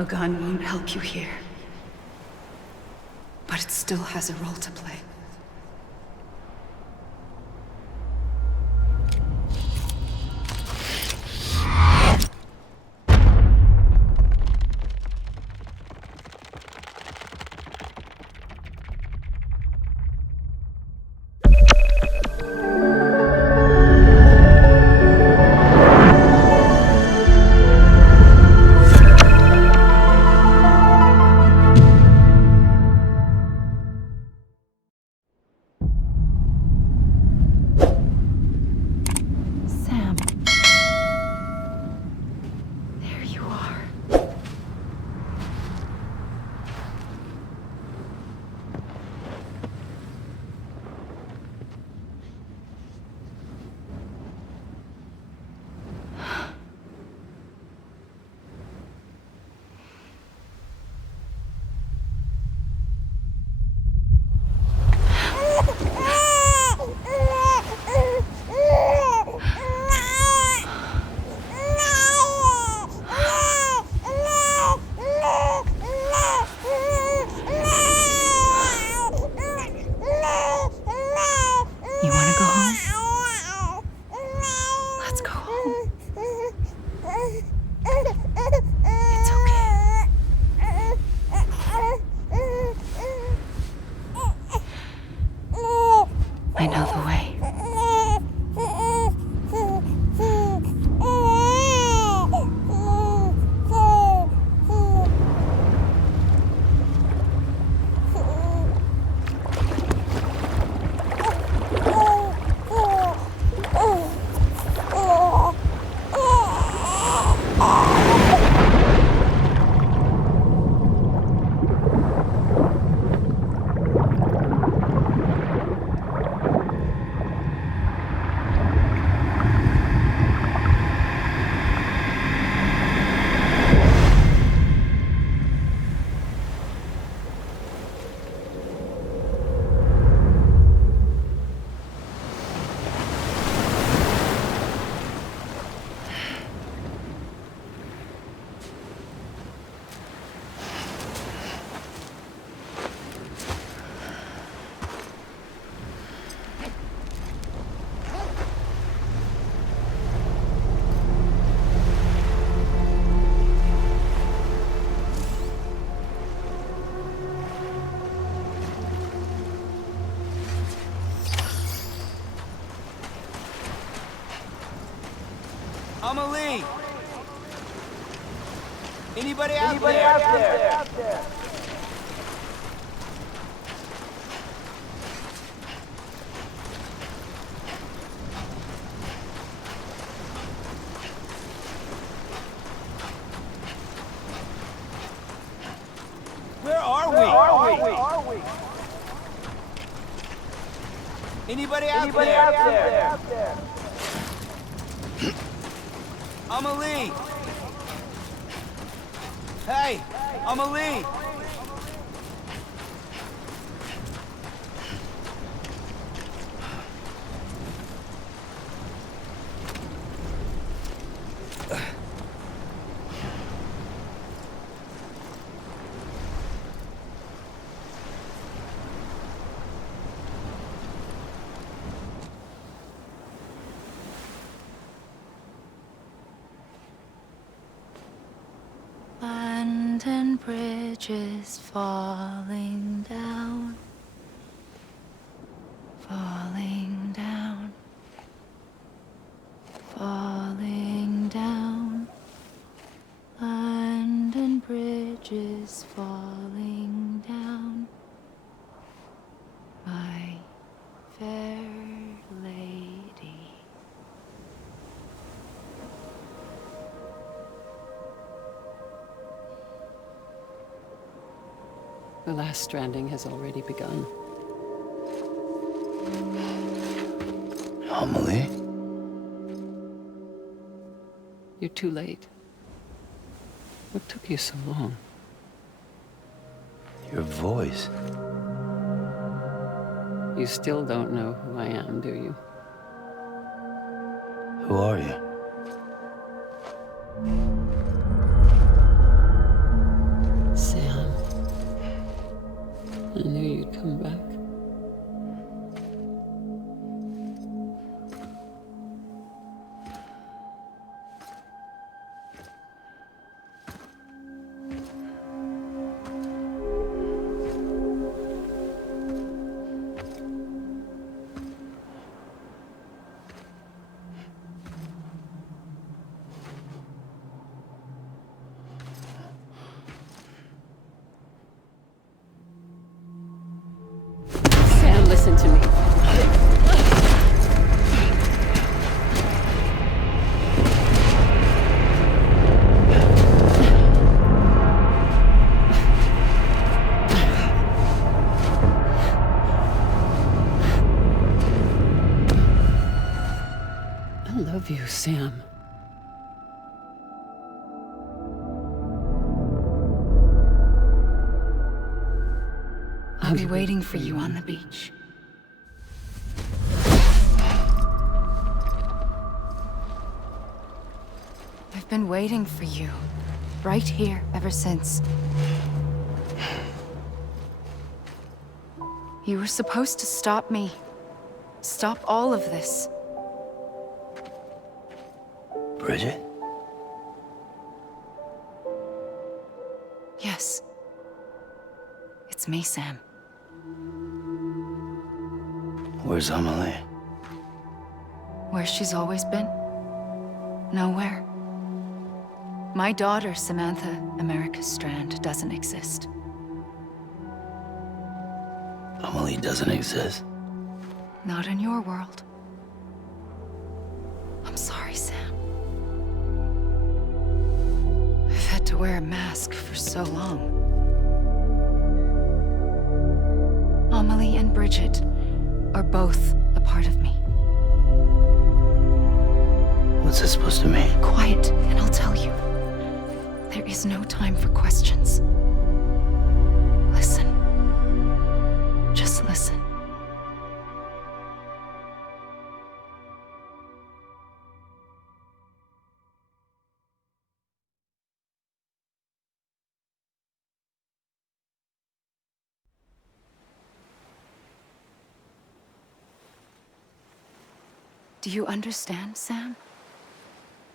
A gun won't help you here. But it still has a role to play. Amelie! Anybody out there? Where are we? Anybody out there? Amelie! Hey, Amelie! London Bridge is falling down, falling down, falling down. London Bridge is falling down, my fair lady. The last stranding has already begun. Amelie? You're too late. What took you so long? Your voice. You still don't know who I am, do you? Who are you? I knew you'd come back. Sam, listen to me. I love you, Sam. I'll be waiting for you on the beach. I've been waiting for you, right here, ever since. You were supposed to stop me. Stop all of this. Bridget? Yes. It's me, Sam. Where's Amelie? Where she's always been. Nowhere. My daughter, Samantha America Strand, doesn't exist. Amelie doesn't exist. Not in your world. I'm sorry, Sam. I've had to wear a mask for so long. Amelie and Bridget are both a part of me. What's this supposed to mean? Quiet, and I'll tell you. There is no time for questions. Listen. Just listen. Do you understand, Sam?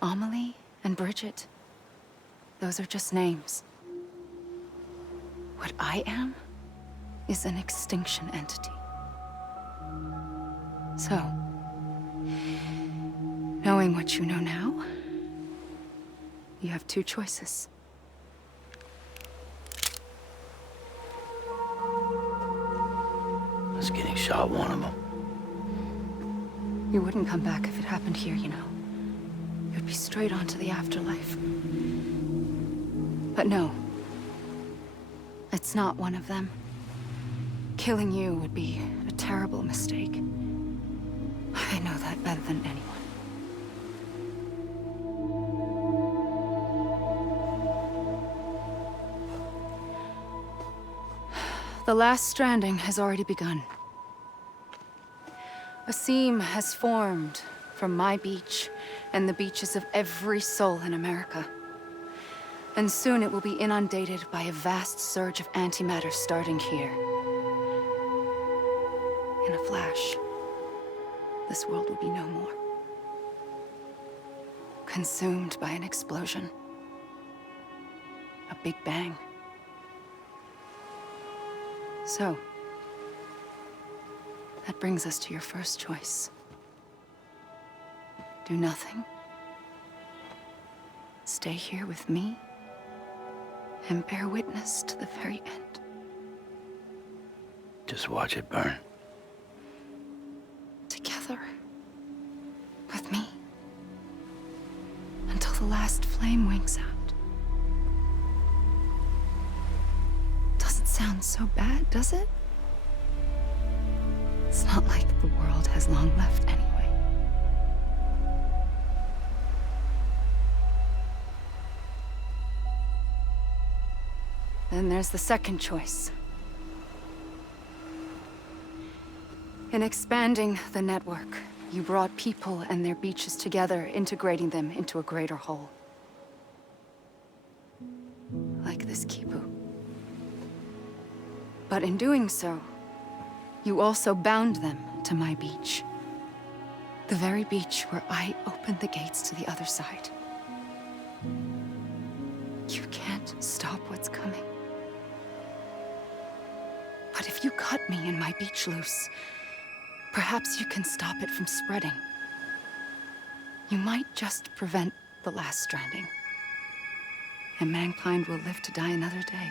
Amelie and Bridget, those are just names. What I am is an extinction entity. So, knowing what you know now, you have two choices. Was getting shot one of them. You wouldn't come back if it happened here, you know. You'd be straight on to the afterlife. But no. It's not one of them. Killing you would be a terrible mistake. I know that better than anyone. The last stranding has already begun. A seam has formed from my beach and the beaches of every soul in America. And soon it will be inundated by a vast surge of antimatter starting here. In a flash, this world will be no more. Consumed by an explosion. A big bang. So, that brings us to your first choice. Do nothing. Stay here with me and bear witness to the very end. Just watch it burn. Together. With me. Until the last flame winks out. Doesn't sound so bad, does it? It's not like the world has long left anyway. Then there's the second choice. In expanding the network, you brought people and their beaches together, integrating them into a greater whole. Like this Kipu. But in doing so, you also bound them to my beach. The very beach where I opened the gates to the other side. You can't stop what's coming. But if you cut me and my beach loose, perhaps you can stop it from spreading. You might just prevent the last stranding. And mankind will live to die another day.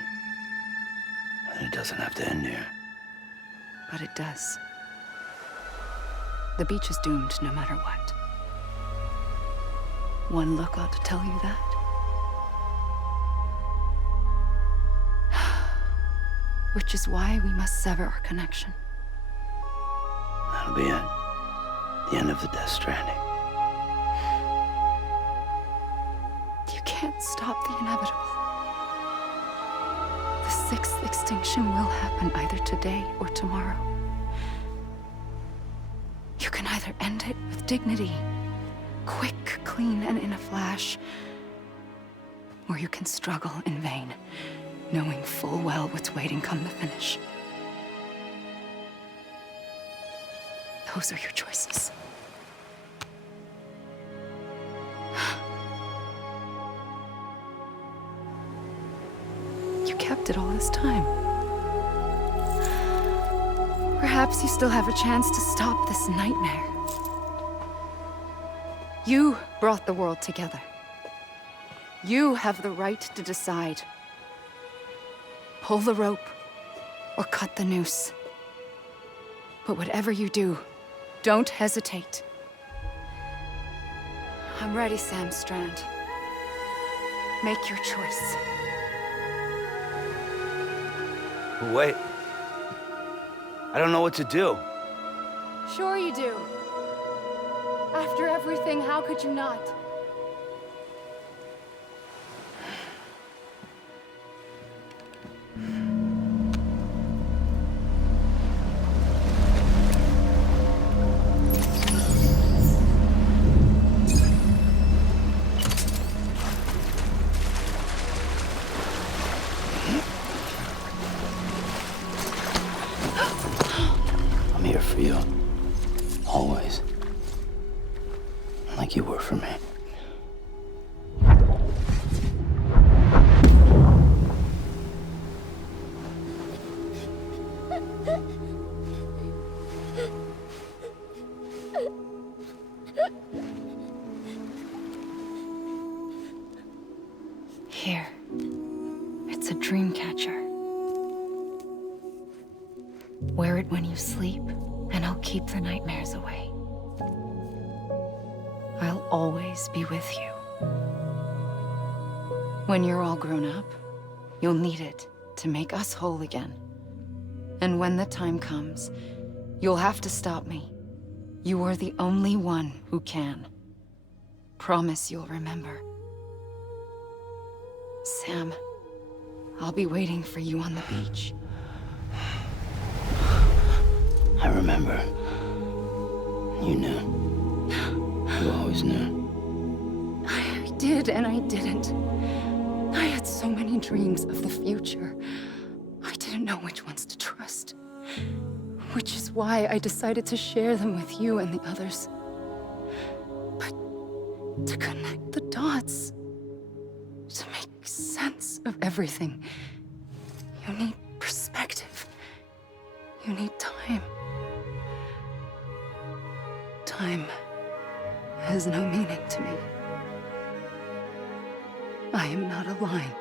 And it doesn't have to end here. But it does. The beach is doomed no matter what. One look ought to tell you that. Which is why we must sever our connection. That'll be it. The end of the Death Stranding. You can't stop the inevitable. The sixth extinction will happen either today or tomorrow. You can either end it with dignity, quick, clean, and in a flash, or you can struggle in vain, knowing full well what's waiting come the finish. Those are your choices. You kept it all this time. Perhaps you still have a chance to stop this nightmare. You brought the world together. You have the right to decide. Pull the rope, or cut the noose. But whatever you do, don't hesitate. I'm ready, Sam Strand. Make your choice. Wait. I don't know what to do. Sure you do. After everything, how could you not? I'm here for you. Always. Like you were for me. Here. It's a dream catcher. Wear it when you sleep, and I'll keep the nightmares away. I'll always be with you. When you're all grown up, you'll need it to make us whole again. And when the time comes, you'll have to stop me. You are the only one who can. Promise you'll remember. Sam, I'll be waiting for you on the beach. I remember. You knew. You always knew. I did and I didn't. I had so many dreams of the future. I didn't know which ones to trust. Which is why I decided to share them with you and the others. But to connect the dots, to make sense of everything, you need perspective. You need time. Time has no meaning to me. I am not a line.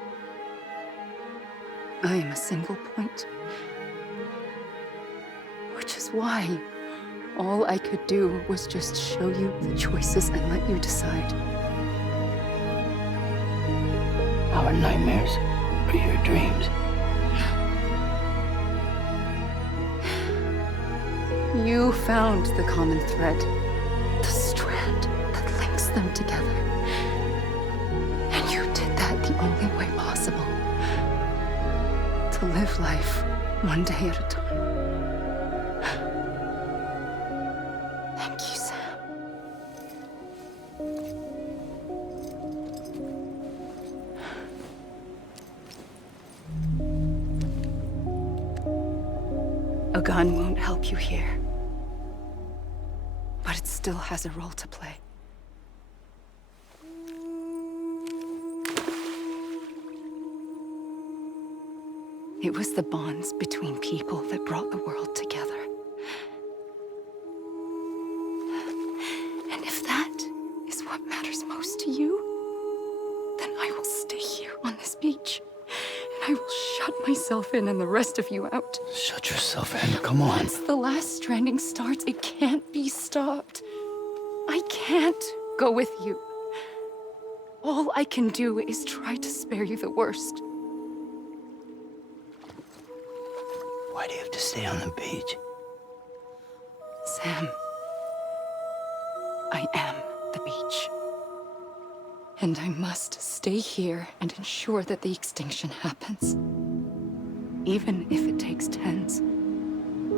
I am a single point. Which is why all I could do was just show you the choices and let you decide. Our nightmares are your dreams. You found the common thread, the strand that links them together. And you did that the only way possible. To live life one day at a time. Thank you, Sam. gun won't help you here. But it still has a role to play. It was the bonds between people that brought the world together. And if that is what matters most to you, then I will stay here on this beach. And I will shut myself in and the rest of you out. Shut yourself in. Come on. Once the last stranding starts, it can't be stopped. I can't go with you. All I can do is try to spare you the worst. Why do you have to stay on the beach? Sam, I am the beach. And I must stay here and ensure that the extinction happens. Even if it takes tens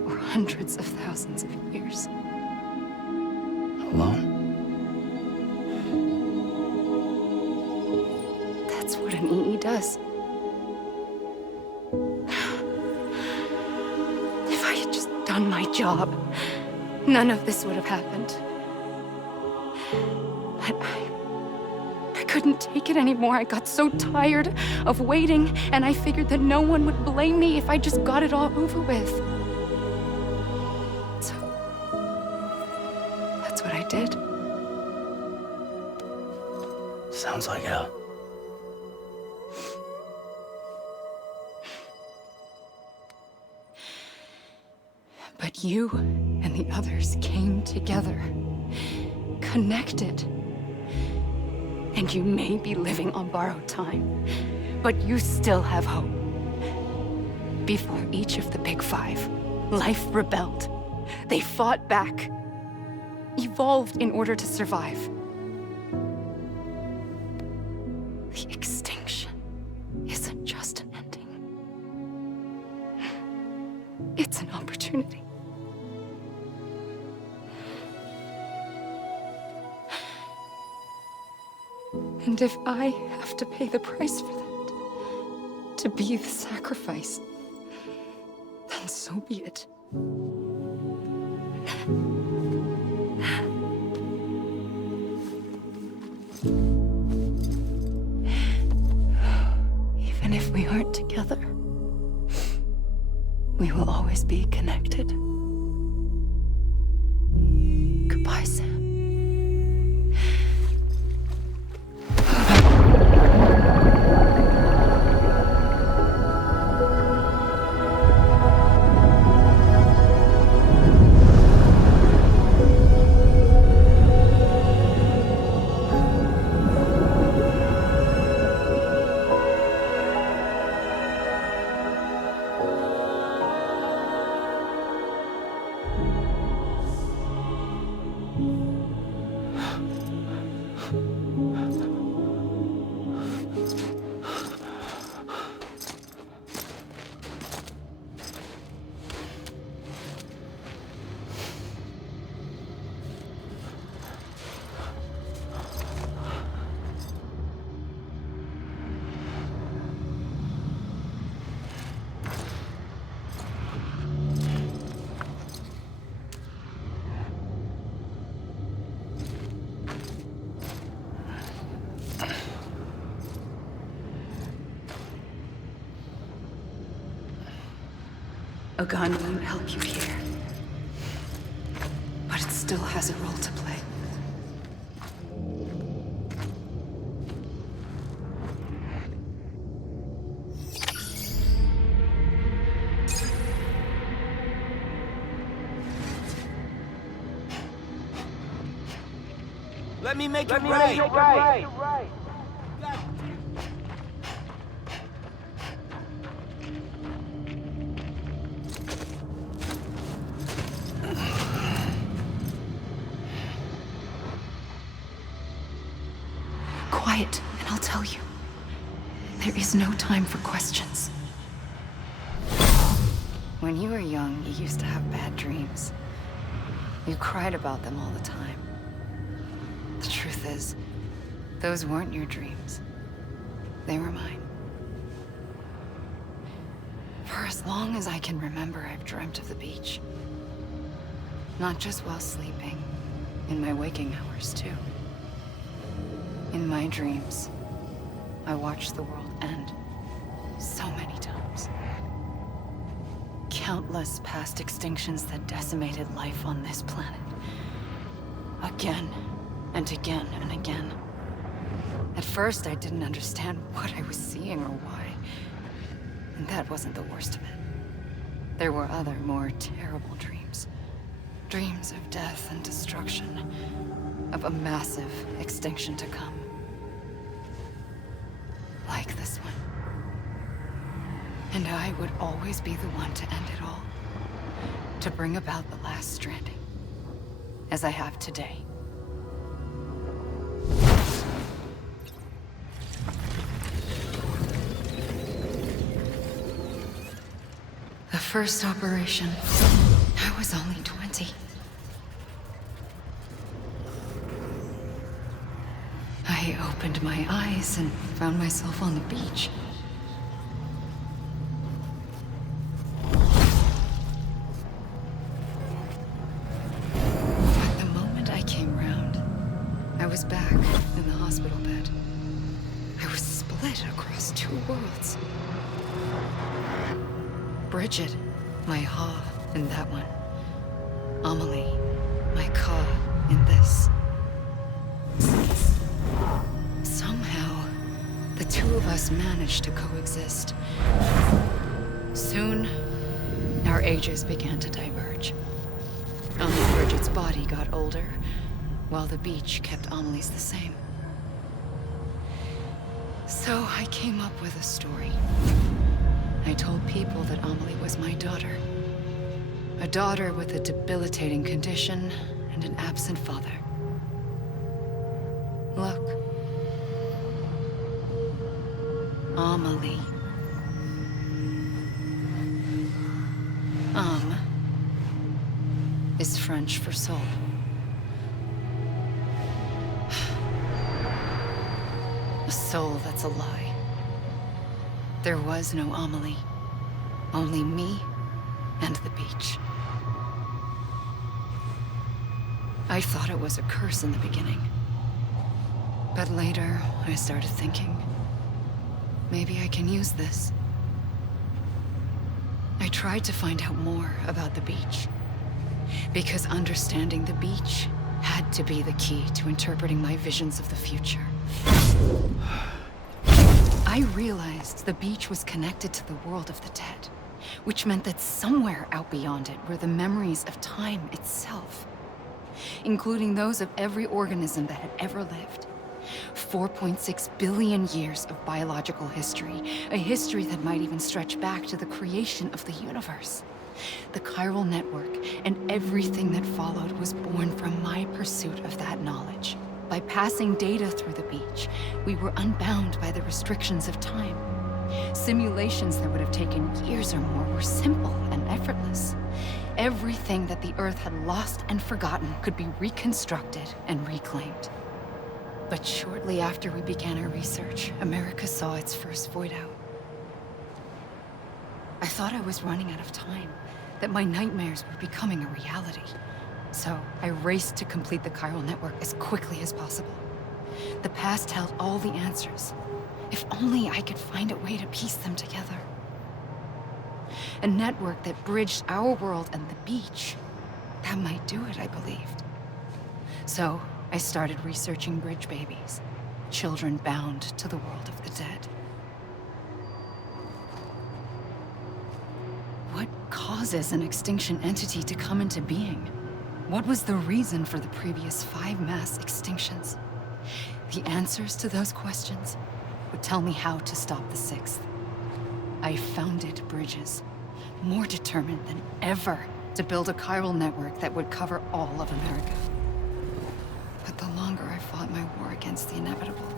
or hundreds of thousands of years. Alone? That's what an EE does. If I had just done my job, none of this would have happened. But I couldn't take it anymore. I got so tired of waiting, and I figured that no one would blame me if I just got it all over with. So, that's what I did. Sounds like hell. But you and the others came together, connected. And you may be living on borrowed time, but you still have hope. Before each of the Big Five, life rebelled. They fought back, evolved in order to survive. The extinction isn't just an ending. It's an opportunity. And if I have to pay the price for that, to be the sacrifice, then so be it. Even if we aren't together, we will always be connected. Goodbye, Sam. A gun won't help you here. But it still has a role to play. Let me make it right. Quiet, and I'll tell you. There is no time for questions. When you were young, you used to have bad dreams. You cried about them all the time. The truth is, those weren't your dreams. They were mine. For as long as I can remember, I've dreamt of the beach. Not just while sleeping, in my waking hours too. In my dreams, I watched the world end so many times. Countless past extinctions that decimated life on this planet. Again, and again, and again. At first, I didn't understand what I was seeing or why. And that wasn't the worst of it. There were other, more terrible dreams. Dreams of death and destruction. Of a massive extinction to come. Like this one. And I would always be the one to end it all. To bring about the last stranding. As I have today. The first operation, I was only 20. I opened my eyes and found myself on the beach. But the moment I came round, I was back in the hospital bed. I was split across two worlds. Bridget, my Ha in that one. Amelie, my Ka in this. Somehow, the two of us managed to coexist. Soon, our ages began to diverge. Only Bridget's body got older, while the beach kept Amelie's the same. So I came up with a story. I told people that Amelie was my daughter. A daughter with a debilitating condition and an absent father. Look. Amelie. Is French for soul. A soul that's a lie. There was no Amelie. Only me and the beach. I thought it was a curse in the beginning. But later, I started thinking, maybe I can use this. I tried to find out more about the beach. Because understanding the beach had to be the key to interpreting my visions of the future. I realized the beach was connected to the world of the dead, which meant that somewhere out beyond it were the memories of time itself, including those of every organism that had ever lived. 4.6 billion years of biological history, a history that might even stretch back to the creation of the universe. The chiral network and everything that followed was born from my pursuit of that knowledge. By passing data through the beach, we were unbound by the restrictions of time. Simulations that would have taken years or more were simple and effortless. Everything that the Earth had lost and forgotten could be reconstructed and reclaimed. But shortly after we began our research, America saw its first void out. I thought I was running out of time, that my nightmares were becoming a reality. So I raced to complete the chiral network as quickly as possible. The past held all the answers. If only I could find a way to piece them together. A network that bridged our world and the beach. That might do it, I believed. So I started researching bridge babies, children bound to the world of the dead. What causes an extinction entity to come into being? What was the reason for the previous 5 mass extinctions? The answers to those questions would tell me how to stop the 6th. I founded bridges, more determined than ever to build a chiral network that would cover all of America. But the longer I fought my war against the inevitable,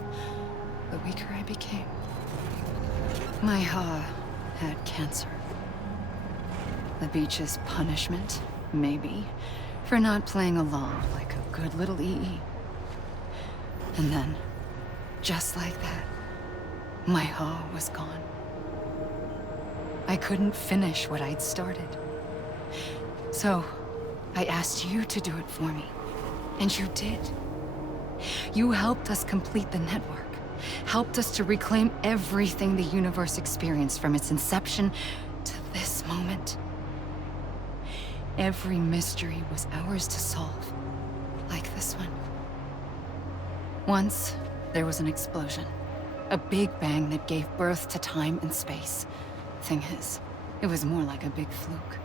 the weaker I became. My Ha had cancer. The beach's punishment, maybe, for not playing along like a good little EE. And then, just like that, my Ha was gone. I couldn't finish what I'd started. So, I asked you to do it for me. And you did. You helped us complete the network. Helped us to reclaim everything the universe experienced from its inception to this moment. Every mystery was ours to solve. Like this one. Once, there was an explosion. A big bang that gave birth to time and space. Thing is, it was more like a big fluke.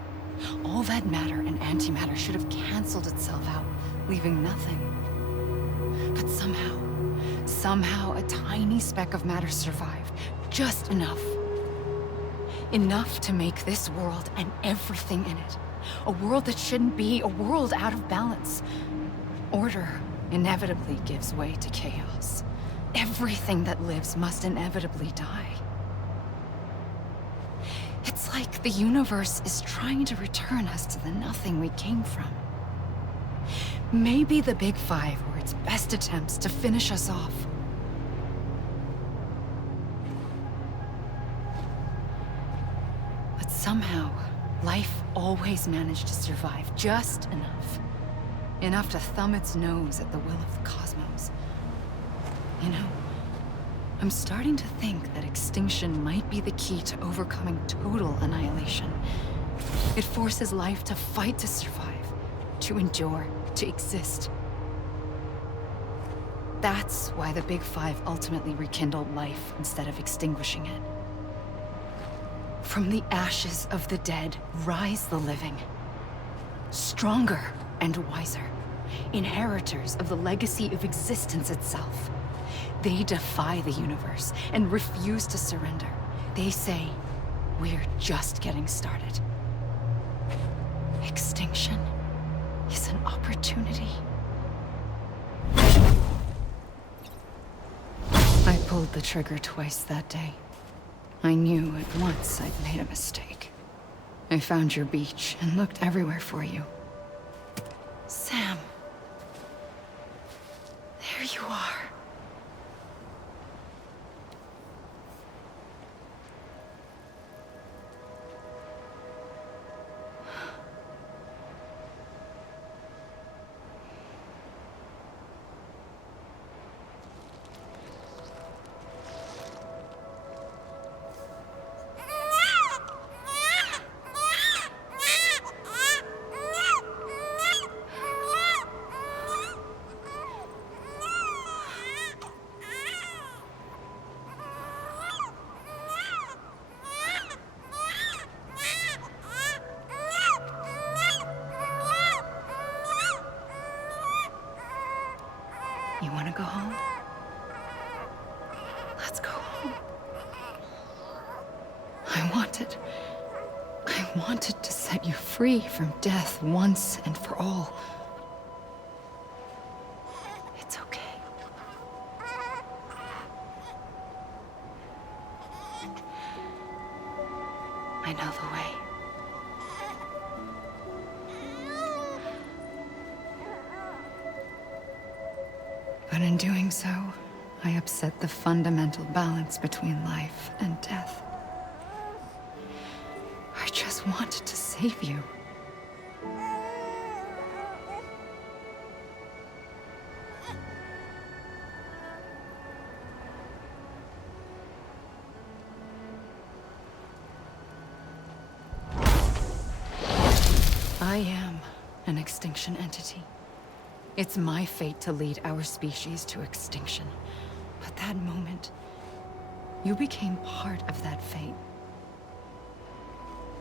All that matter and antimatter should have canceled itself out, leaving nothing. But somehow a tiny speck of matter survived. Just enough. Enough to make this world and everything in it. A world that shouldn't be, a world out of balance. Order inevitably gives way to chaos. Everything that lives must inevitably die. It's like the universe is trying to return us to the nothing we came from. Maybe the Big Five were its best attempts to finish us off. But somehow, life always managed to survive just enough. Enough to thumb its nose at the will of the cosmos. You know, I'm starting to think that extinction might be the key to overcoming total annihilation. It forces life to fight to survive, to endure, to exist. That's why the Big Five ultimately rekindled life instead of extinguishing it. From the ashes of the dead rise the living. Stronger and wiser. Inheritors of the legacy of existence itself. They defy the universe and refuse to surrender. They say, we're just getting started. Extinction is an opportunity. I pulled the trigger twice that day. I knew at once I'd made a mistake. I found your beach and looked everywhere for you. Sam. There you are. You want to go home? Let's go home. I wanted to set you free from death once and for all. It's okay. I know the way. But in doing so, I upset the fundamental balance between life and death. I just wanted to save you. I am an extinction entity. It's my fate to lead our species to extinction. But that moment, you became part of that fate.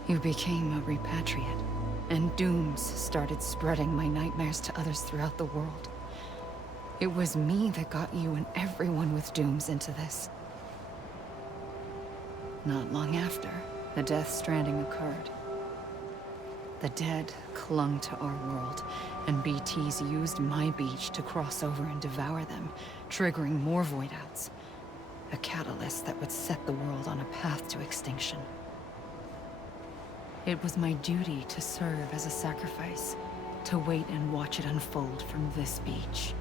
You became a repatriate, and dooms started spreading my nightmares to others throughout the world. It was me that got you and everyone with dooms into this. Not long after, the Death Stranding occurred. The dead clung to our world, and BTs used my beach to cross over and devour them, triggering more void-outs. A catalyst that would set the world on a path to extinction. It was my duty to serve as a sacrifice, to wait and watch it unfold from this beach.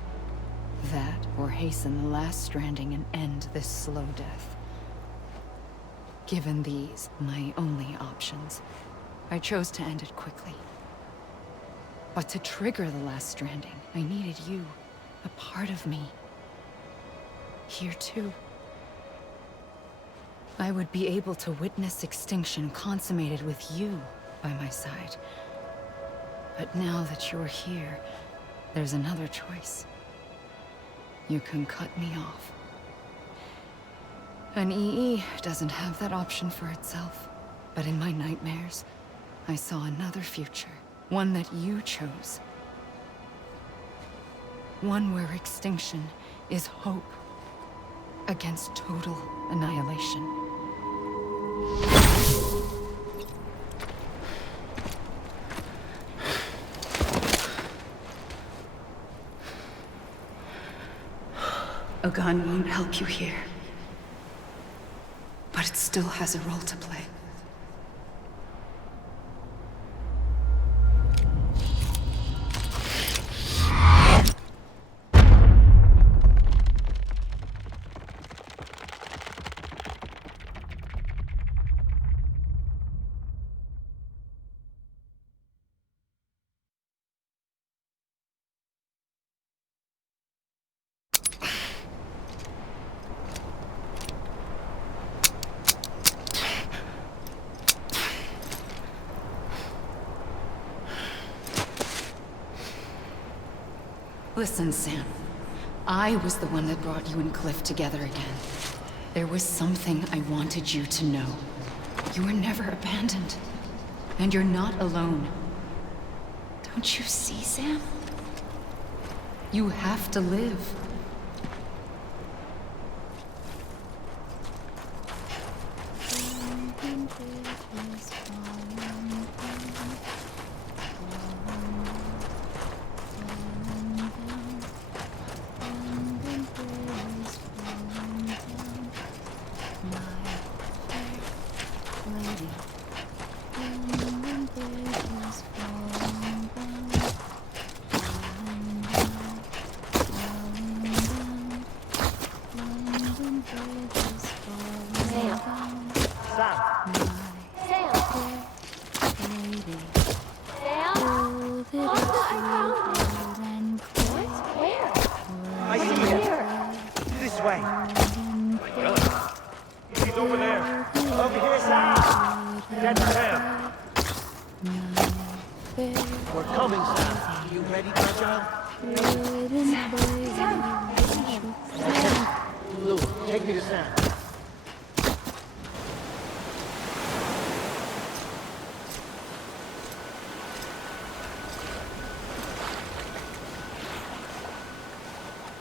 That, or hasten the last stranding and end this slow death. Given these, my only options, I chose to end it quickly. But to trigger the last stranding, I needed you, a part of me. Here too. I would be able to witness extinction consummated with you by my side. But now that you're here, there's another choice. You can cut me off. An EE doesn't have that option for itself. But in my nightmares, I saw another future. One that you chose. One where extinction is hope against total annihilation. A gun won't help you here. But it still has a role to play. Listen, Sam. I was the one that brought you and Cliff together again. There was something I wanted you to know. You were never abandoned. And you're not alone. Don't you see, Sam? You have to live.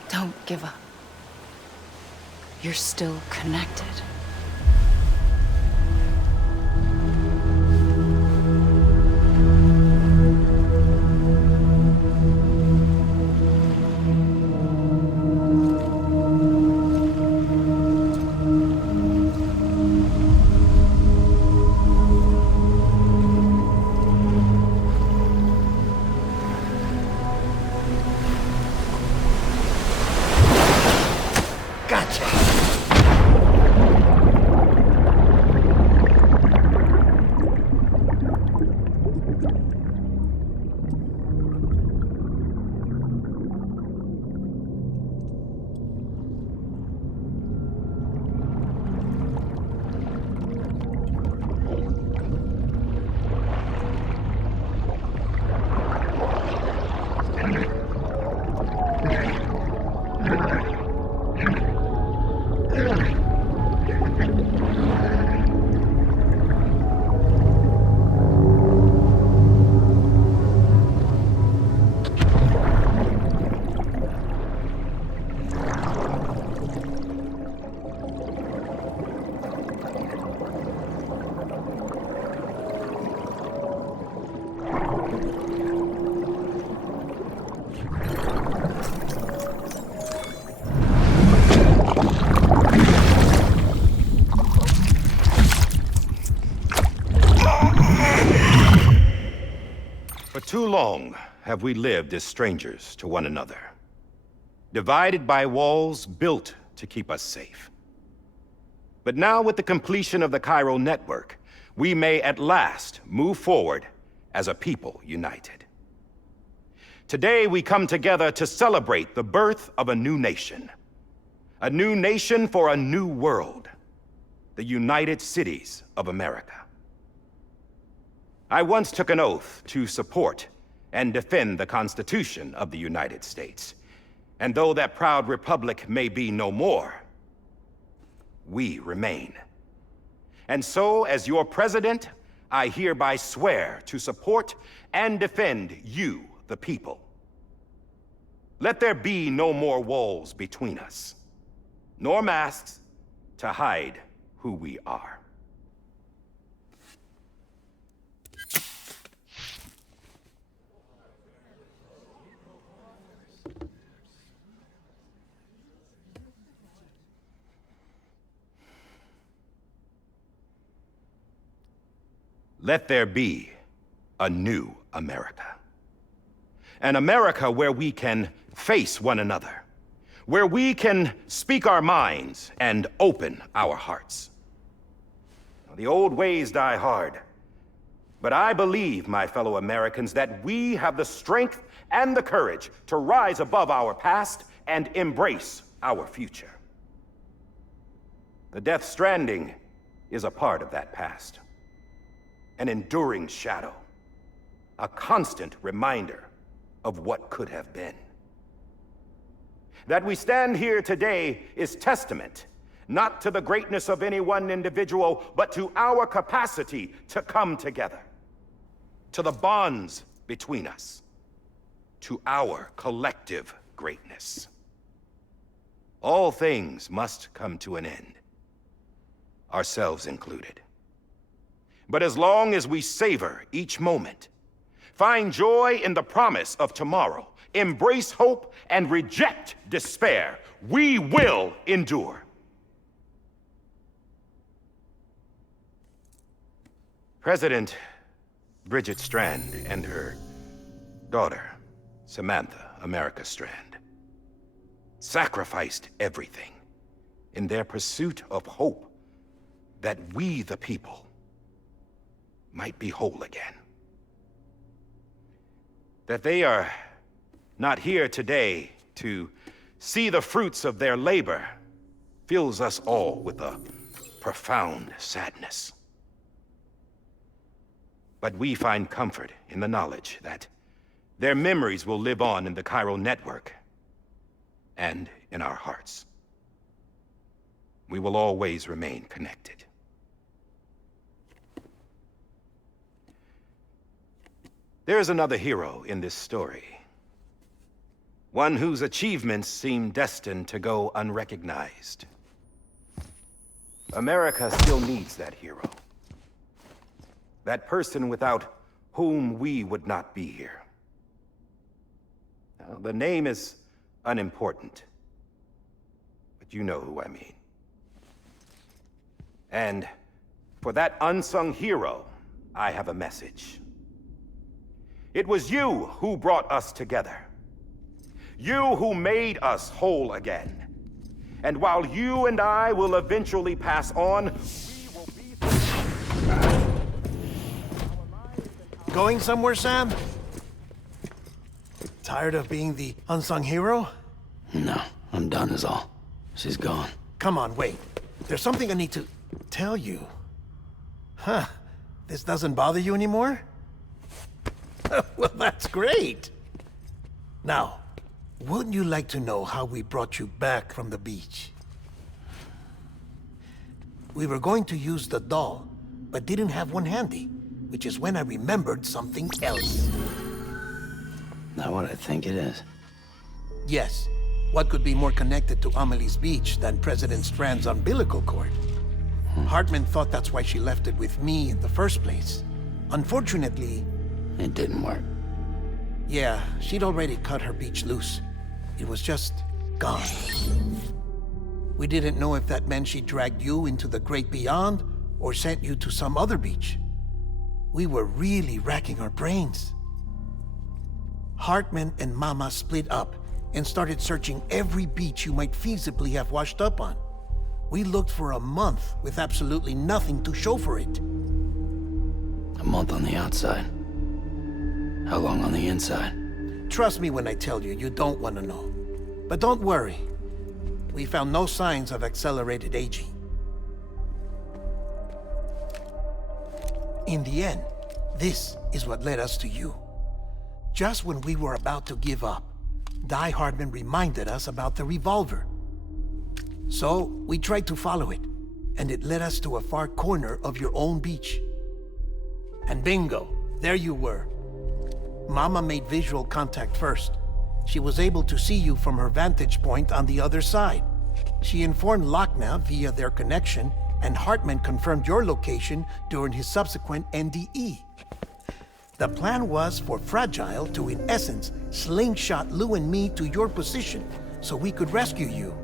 Don't give up. You're still connected. Too long have we lived as strangers to one another, divided by walls built to keep us safe. But now with the completion of the Cairo network, we may at last move forward as a people united. Today we come together to celebrate the birth of a new nation. A new nation for a new world. The United Cities of America. I once took an oath to support and defend the Constitution of the United States. And though that proud republic may be no more, we remain. And so, as your president, I hereby swear to support and defend you, the people. Let there be no more walls between us, nor masks to hide who we are. Let there be a new America. An America where we can face one another, where we can speak our minds and open our hearts. The old ways die hard, but I believe, my fellow Americans, that we have the strength and the courage to rise above our past and embrace our future. The Death Stranding is a part of that past. An enduring shadow, a constant reminder of what could have been. That we stand here today is testament, not to the greatness of any one individual, but to our capacity to come together, to the bonds between us, to our collective greatness. All things must come to an end, ourselves included. But as long as we savor each moment, find joy in the promise of tomorrow, embrace hope, and reject despair, we will endure. President Bridget Strand and her daughter, Samantha America Strand, sacrificed everything in their pursuit of hope that we, the people, might be whole again. That they are not here today to see the fruits of their labor fills us all with a profound sadness. But we find comfort in the knowledge that their memories will live on in the Cairo network and in our hearts. We will always remain connected. There's another hero in this story. One whose achievements seem destined to go unrecognized. America still needs that hero. That person without whom we would not be here. Now, the name is unimportant, but you know who I mean. And for that unsung hero, I have a message. It was you who brought us together. You who made us whole again. And while you and I will eventually pass on, we will be... Going somewhere, Sam? Tired of being the unsung hero? No, I'm done is all. She's gone. Come on, wait. There's something I need to tell you. Huh. This doesn't bother you anymore? Well, that's great. Now, wouldn't you like to know how we brought you back from the beach? We were going to use the doll, but didn't have one handy, which is when I remembered something else. Not what I think it is. Yes. What could be more connected to Amelie's beach than President Strand's umbilical cord? Hartman thought that's why she left it with me in the first place. Unfortunately... It didn't work. Yeah, she'd already cut her beach loose. It was just gone. We didn't know if that meant she dragged you into the great beyond or sent you to some other beach. We were really racking our brains. Hartman and Mama split up and started searching every beach you might feasibly have washed up on. We looked for a month with absolutely nothing to show for it. A month on the outside. How long on the inside? Trust me when I tell you, you don't want to know. But don't worry. We found no signs of accelerated aging. In the end, this is what led us to you. Just when we were about to give up, Die Hardman reminded us about the revolver. So, we tried to follow it, and it led us to a far corner of your own beach. And bingo, there you were. Mama made visual contact first. She was able to see you from her vantage point on the other side. She informed Lochner via their connection, and Hartman confirmed your location during his subsequent NDE. The plan was for Fragile to, in essence, slingshot Lou and me to your position so we could rescue you.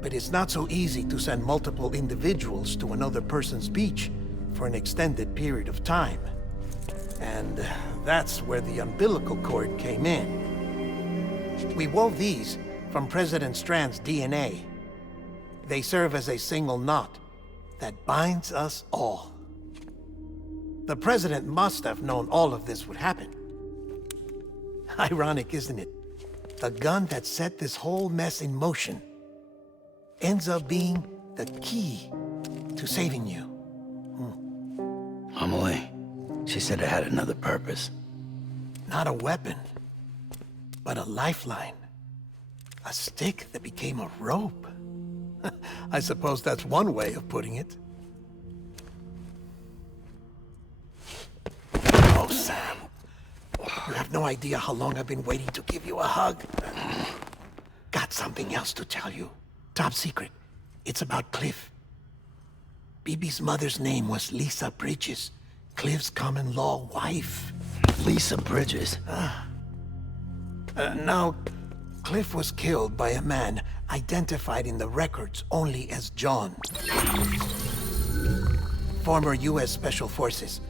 But it's not so easy to send multiple individuals to another person's beach for an extended period of time. And that's where the umbilical cord came in. We wove these from President Strand's DNA. They serve as a single knot that binds us all. The President must have known all of this would happen. Ironic, isn't it? The gun that set this whole mess in motion ends up being the key to saving you. Amelie, she said it had another purpose. Not a weapon, but a lifeline. A stick that became a rope. I suppose that's one way of putting it. Oh, Sam. You have no idea how long I've been waiting to give you a hug. Got something else to tell you. Top secret. It's about Cliff. Bibi's mother's name was Lisa Bridges, Cliff's common-law wife. Lisa Bridges? Now, Cliff was killed by a man identified in the records only as John. Former U.S. Special Forces.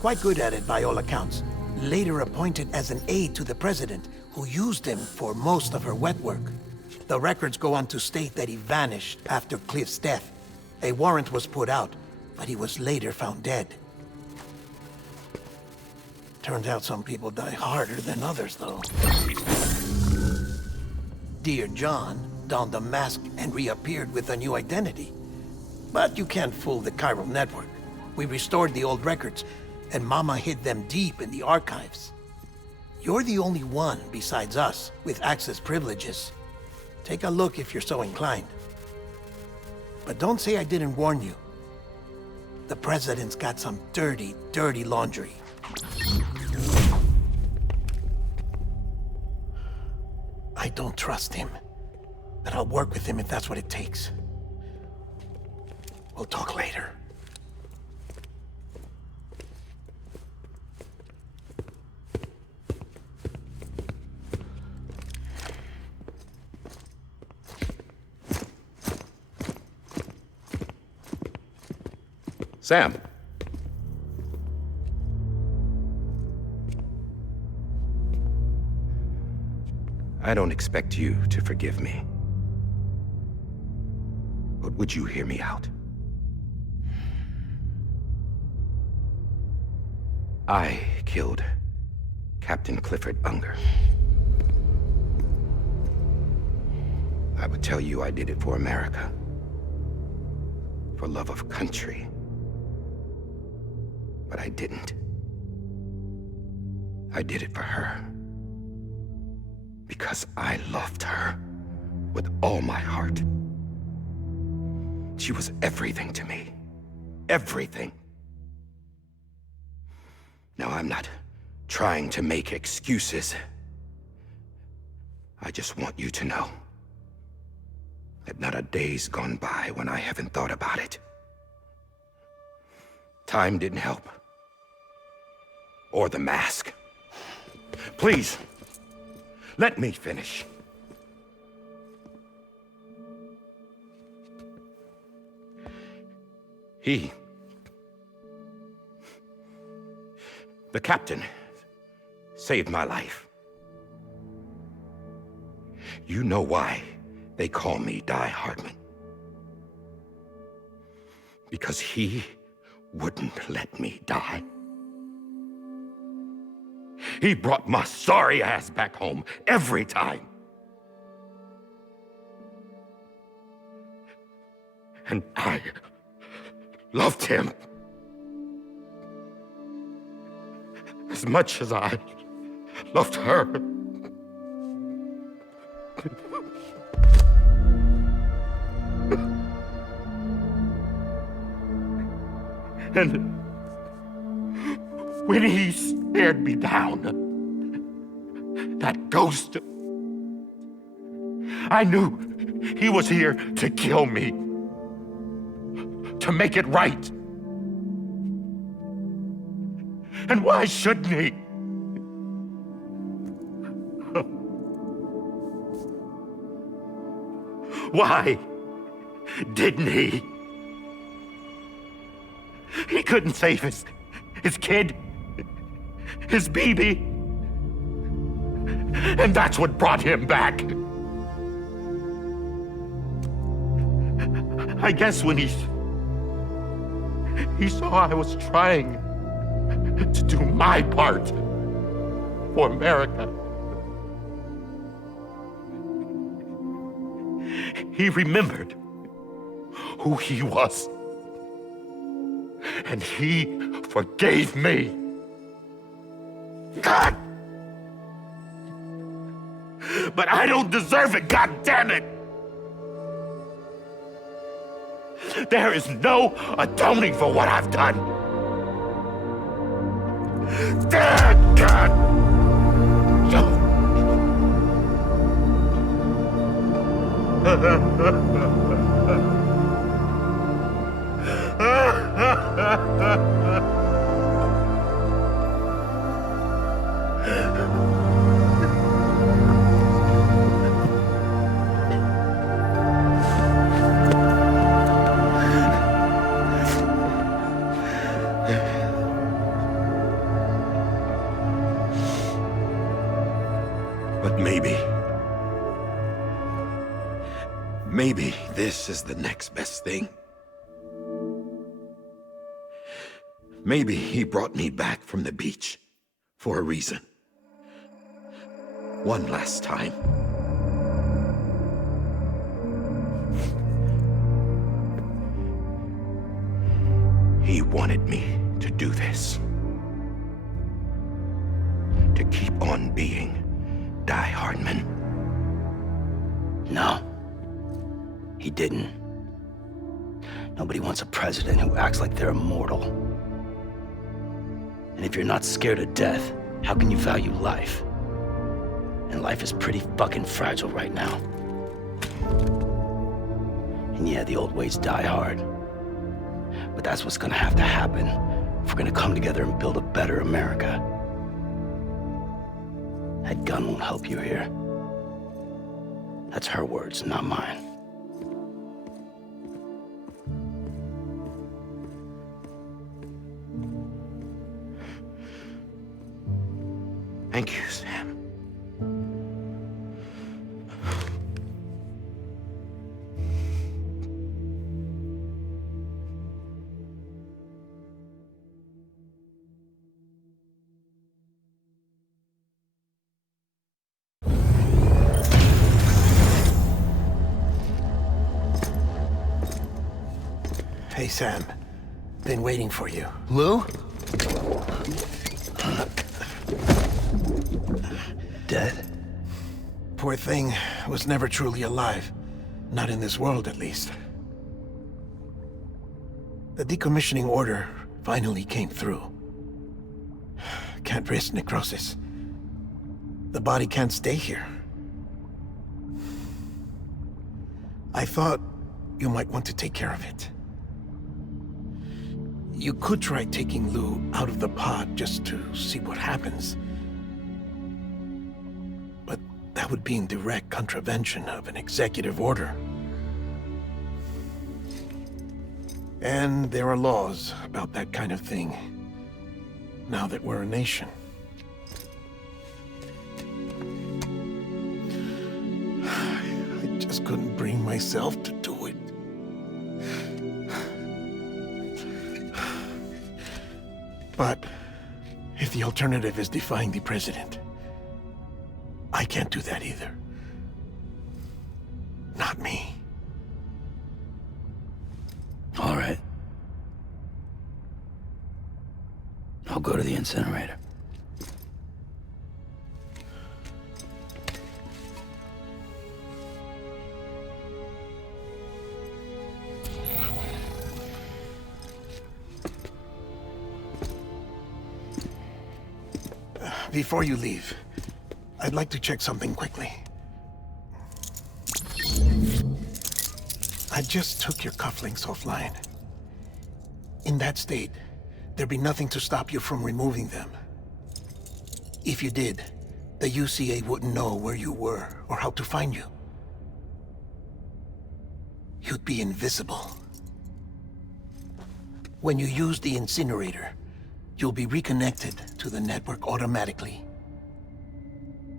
Quite good at it by all accounts. Later appointed as an aide to the president, who used him for most of her wet work. The records go on to state that he vanished after Cliff's death. A warrant was put out, but he was later found dead. Turns out some people die harder than others, though. Dear John donned a mask and reappeared with a new identity. But you can't fool the chiral network. We restored the old records, and Mama hid them deep in the archives. You're the only one, besides us, with access privileges. Take a look if you're so inclined. But don't say I didn't warn you. The President's got some dirty, dirty laundry. I don't trust him, but I'll work with him if that's what it takes. We'll talk later. Sam. I don't expect you to forgive me. But would you hear me out? I killed Captain Clifford Unger. I would tell you I did it for America. For love of country. But I didn't. I did it for her. Because I loved her with all my heart. She was everything to me. Everything. Now, I'm not trying to make excuses. I just want you to know that not a day's gone by when I haven't thought about it. Time didn't help. Or the mask. Please, let me finish. The captain, saved my life. You know why they call me Die Hardman. Because he wouldn't let me die. He brought my sorry ass back home every time. And I loved him as much as I loved her. And when he stared me down, that ghost, I knew he was here to kill me, to make it right. And why shouldn't he? Why didn't he? He couldn't save his kid, his baby. And that's what brought him back. I guess when he saw I was trying to do my part for America, he remembered who he was. And he forgave me. God! But I don't deserve it, God damn it! There is no atoning for what I've done. God! But maybe this is the next best thing. Maybe he brought me back from the beach for a reason. One last time. He wanted me to do this. To keep on being Die Hardman. No. He didn't. Nobody wants a president who acts like they're immortal. And if you're not scared of death, how can you value life? And life is pretty fucking fragile right now. And yeah, the old ways die hard. But that's what's gonna have to happen if we're gonna come together and build a better America. That gun won't help you here. That's her words, not mine. Thank you, Sam. Hey, Sam. Been waiting for you. Lou? Dead? Poor thing was never truly alive. Not in this world, at least. The decommissioning order finally came through. Can't risk necrosis. The body can't stay here. I thought you might want to take care of it. You could try taking Lou out of the pod just to see what happens. But that would be in direct contravention of an executive order. And there are laws about that kind of thing, now that we're a nation. I just couldn't bring myself to do it. But if the alternative is defying the president, I can't do that either. Not me. All right. I'll go to the incinerator. Before you leave, I'd like to check something quickly. I just took your cufflinks offline. In that state, there'd be nothing to stop you from removing them. If you did, the UCA wouldn't know where you were or how to find you. You'd be invisible. When you use the incinerator, you'll be reconnected to the network automatically.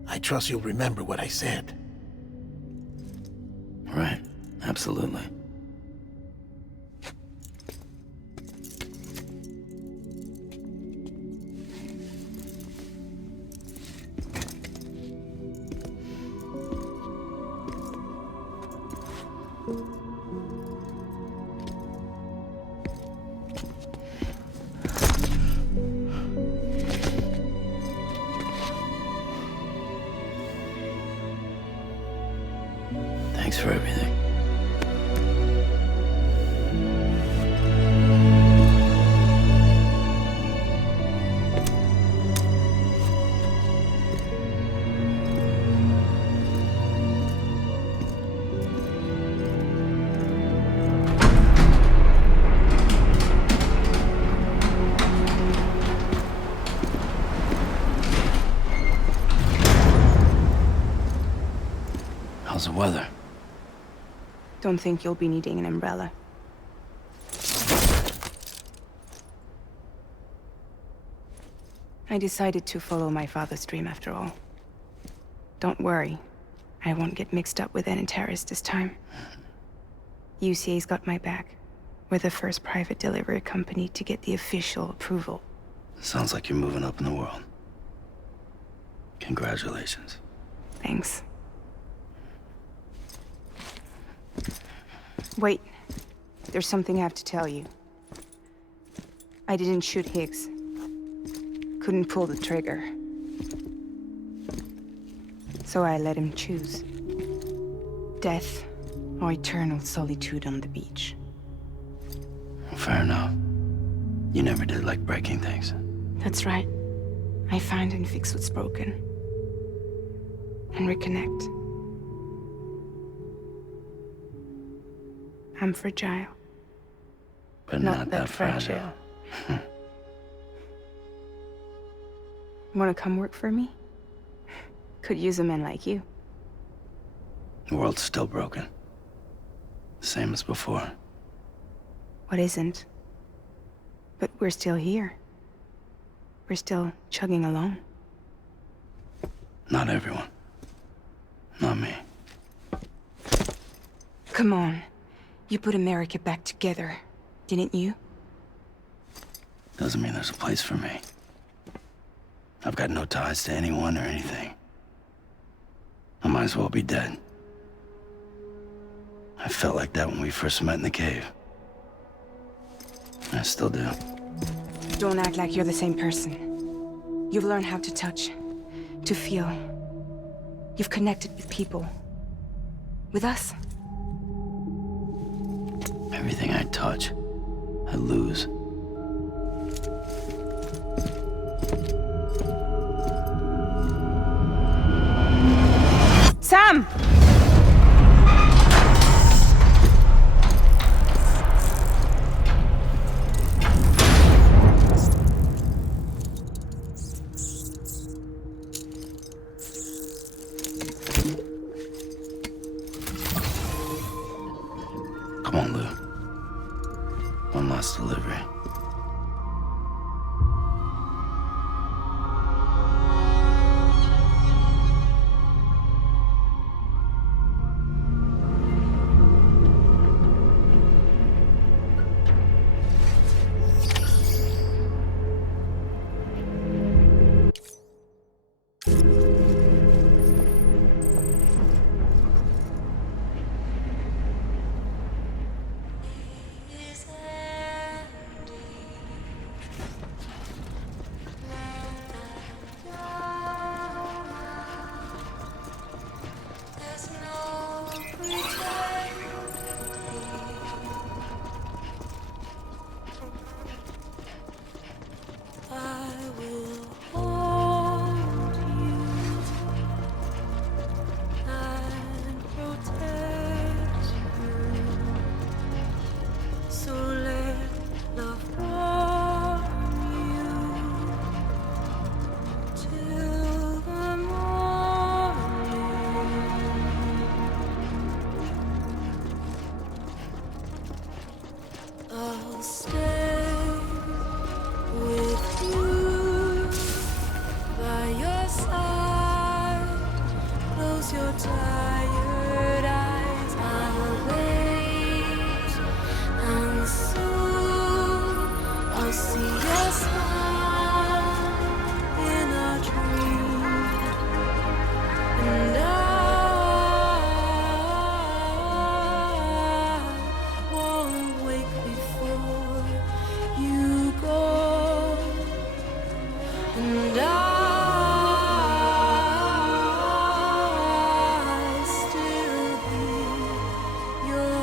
I trust you'll remember what I said. Right. Absolutely. Thanks for everything. How's the weather? Don't think you'll be needing an umbrella. I decided to follow my father's dream after all. Don't worry, I won't get mixed up with any terrorists this time. UCA's got my back. We're the first private delivery company to get the official approval. Sounds like you're moving up in the world. Congratulations. Thanks. Wait, there's something I have to tell you. I didn't shoot Higgs. Couldn't pull the trigger. So I let him choose. Death or eternal solitude on the beach. Fair enough. You never did like breaking things. That's right. I find and fix what's broken. And reconnect. I'm fragile. But not that fragile. Wanna come work for me? Could use a man like you. The world's still broken. Same as before. What isn't? But we're still here. We're still chugging along. Not everyone. Not me. Come on. You put America back together, didn't you? Doesn't mean there's a place for me. I've got no ties to anyone or anything. I might as well be dead. I felt like that when we first met in the cave. I still do. Don't act like you're the same person. You've learned how to touch, to feel. You've connected with people. With us. Everything I touch, I lose. Sam! Come on, Lou. One last delivery. close your tired eyes. I'll wait, and soon I'll see your smile in a dream, and I won't wake before you go, and I still hear your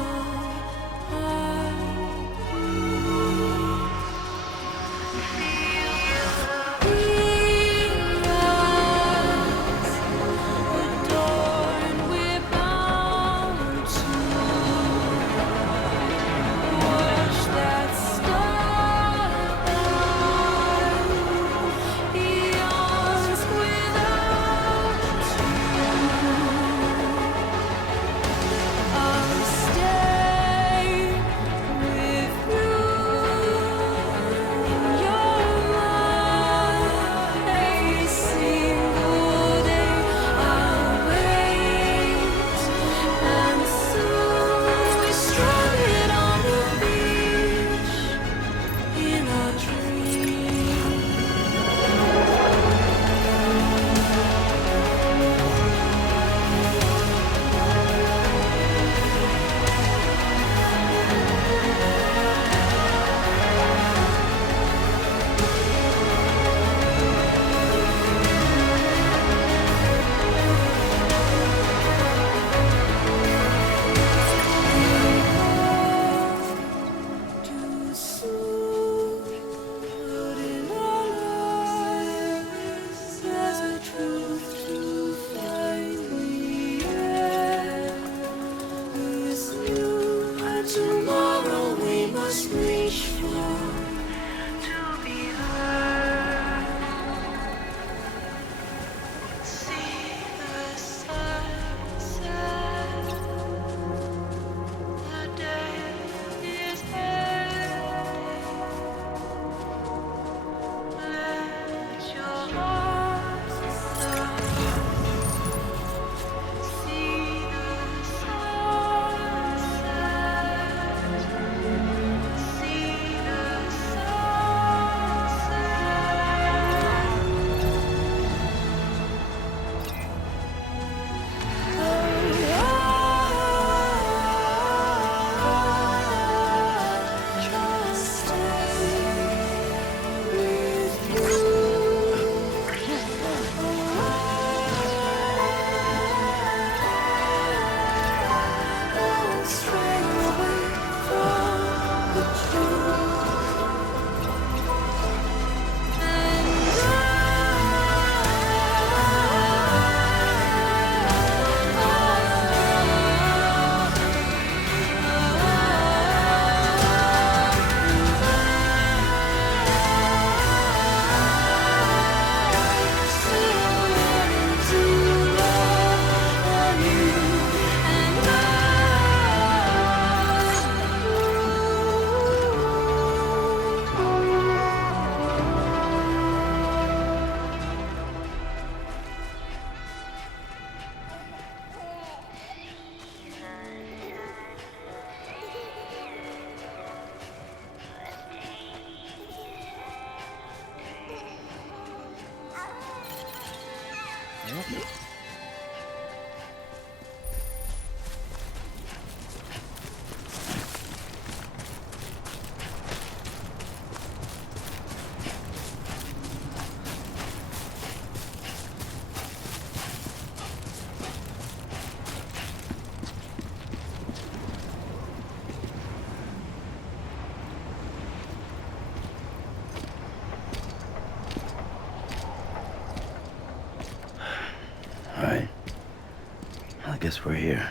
I guess we're here.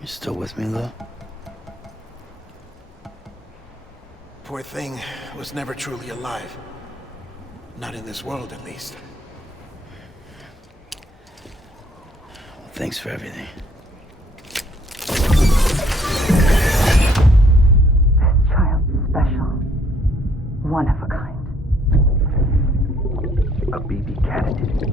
You still with me, though? Poor thing was never truly alive. Not in this world, at least. Thanks for everything. This child's special. One of a kind. A BB candidate.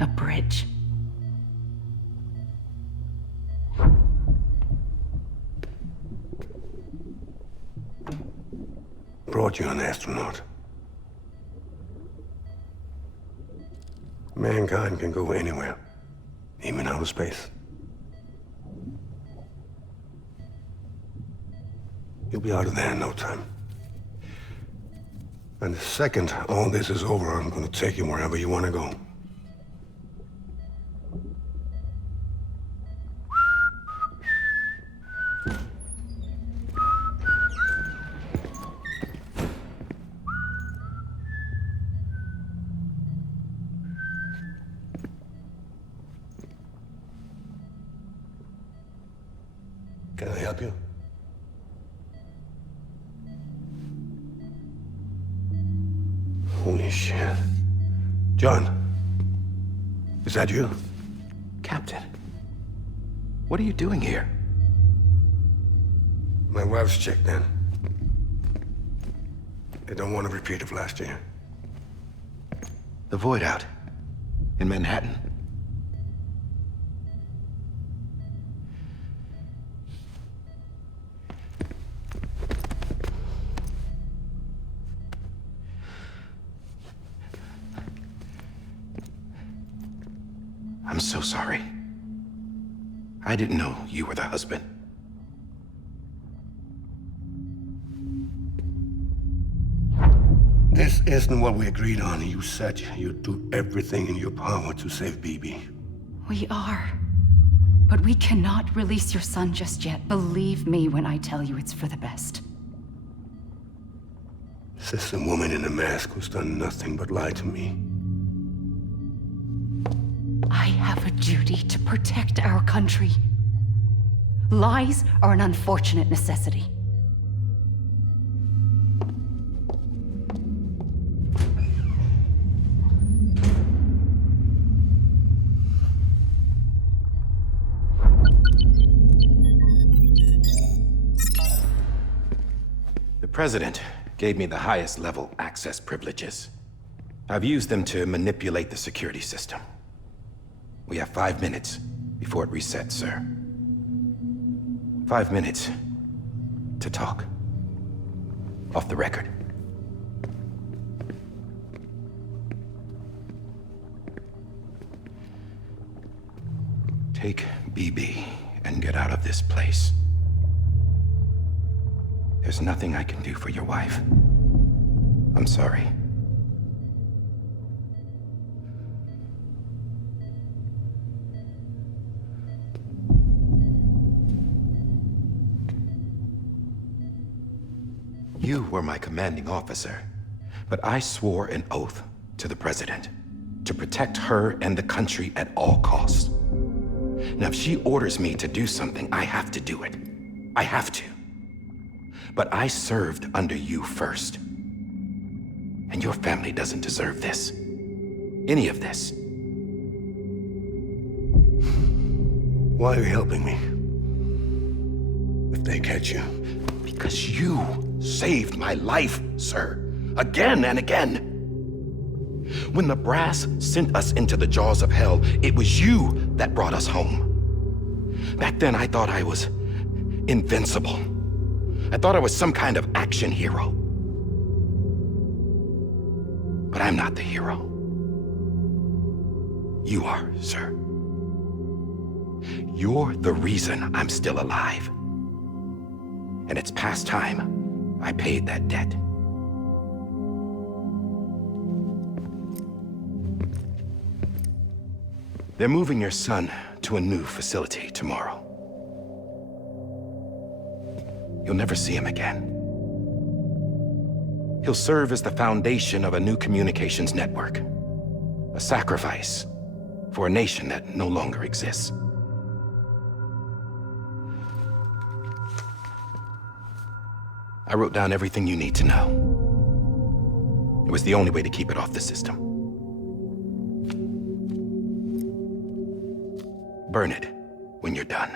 A bridge. Brought you an astronaut. Mankind can go anywhere, even outer space. You'll be out of there in no time. And the second all this is over, I'm gonna take you wherever you wanna go. Can I help you? Holy shit. John, is that you? Captain, what are you doing here? My wife's checked in. They don't want a repeat of last year. The Void out in Manhattan. I'm so sorry. I didn't know you were the husband. This isn't what we agreed on. You said you'd do everything in your power to save BB. We are. But we cannot release your son just yet. Believe me when I tell you it's for the best. This is a woman in a mask who's done nothing but lie to me. I have a duty to protect our country. Lies are an unfortunate necessity. The President gave me the highest level access privileges. I've used them to manipulate the security system. We have 5 minutes before it resets, sir. 5 minutes to talk. Off the record. Take BB and get out of this place. There's nothing I can do for your wife. I'm sorry. You were my commanding officer, but I swore an oath to the President to protect her and the country at all costs. Now, if she orders me to do something, I have to do it. I have to. But I served under you first. And your family doesn't deserve this. Any of this. Why are you helping me? If they catch you. Because you saved my life, sir. Again and again. When the brass sent us into the jaws of hell, it was you that brought us home. Back then, I thought I was invincible. I thought I was some kind of action hero. But I'm not the hero. You are, sir. You're the reason I'm still alive. And it's past time I paid that debt. They're moving your son to a new facility tomorrow. You'll never see him again. He'll serve as the foundation of a new communications network. A sacrifice for a nation that no longer exists. I wrote down everything you need to know. It was the only way to keep it off the system. Burn it when you're done.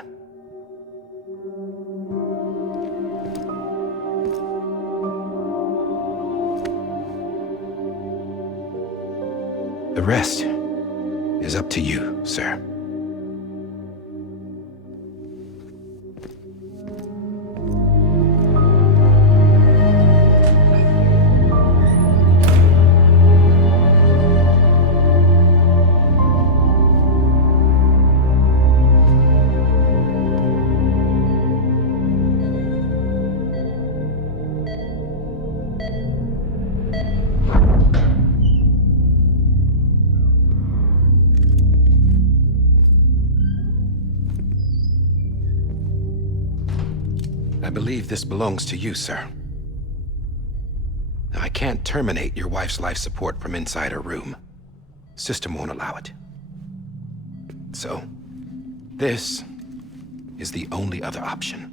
The rest is up to you, sir. I believe this belongs to you, sir. Now, I can't terminate your wife's life support from inside her room. System won't allow it. So, this is the only other option.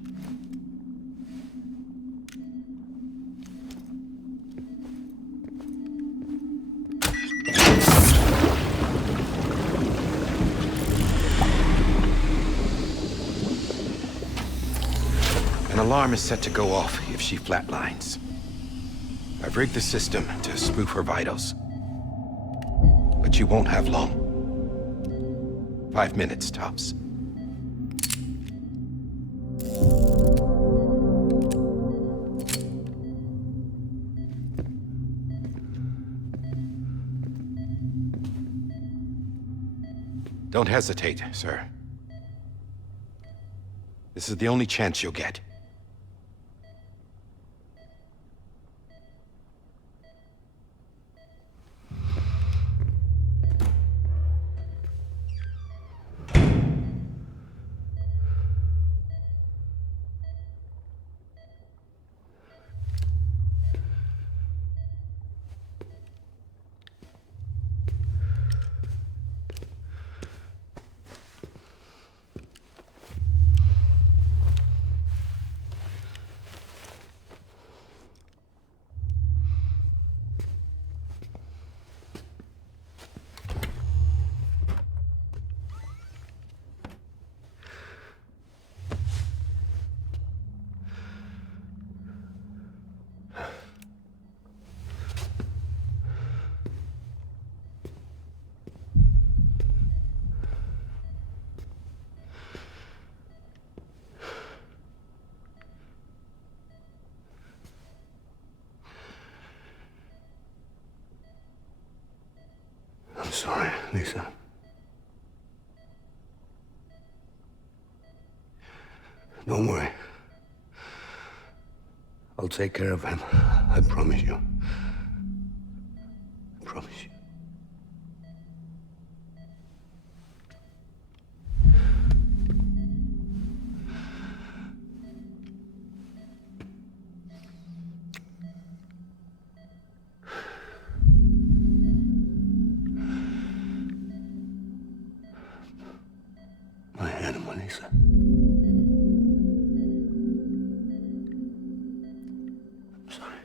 An alarm is set to go off if she flatlines. I've rigged the system to spoof her vitals. But you won't have long. 5 minutes, tops. Don't hesitate, sir. This is the only chance you'll get. I'm sorry, Lisa. Don't worry. I'll take care of him. I promise you. I promise you. My animal, Lisa. I'm sorry.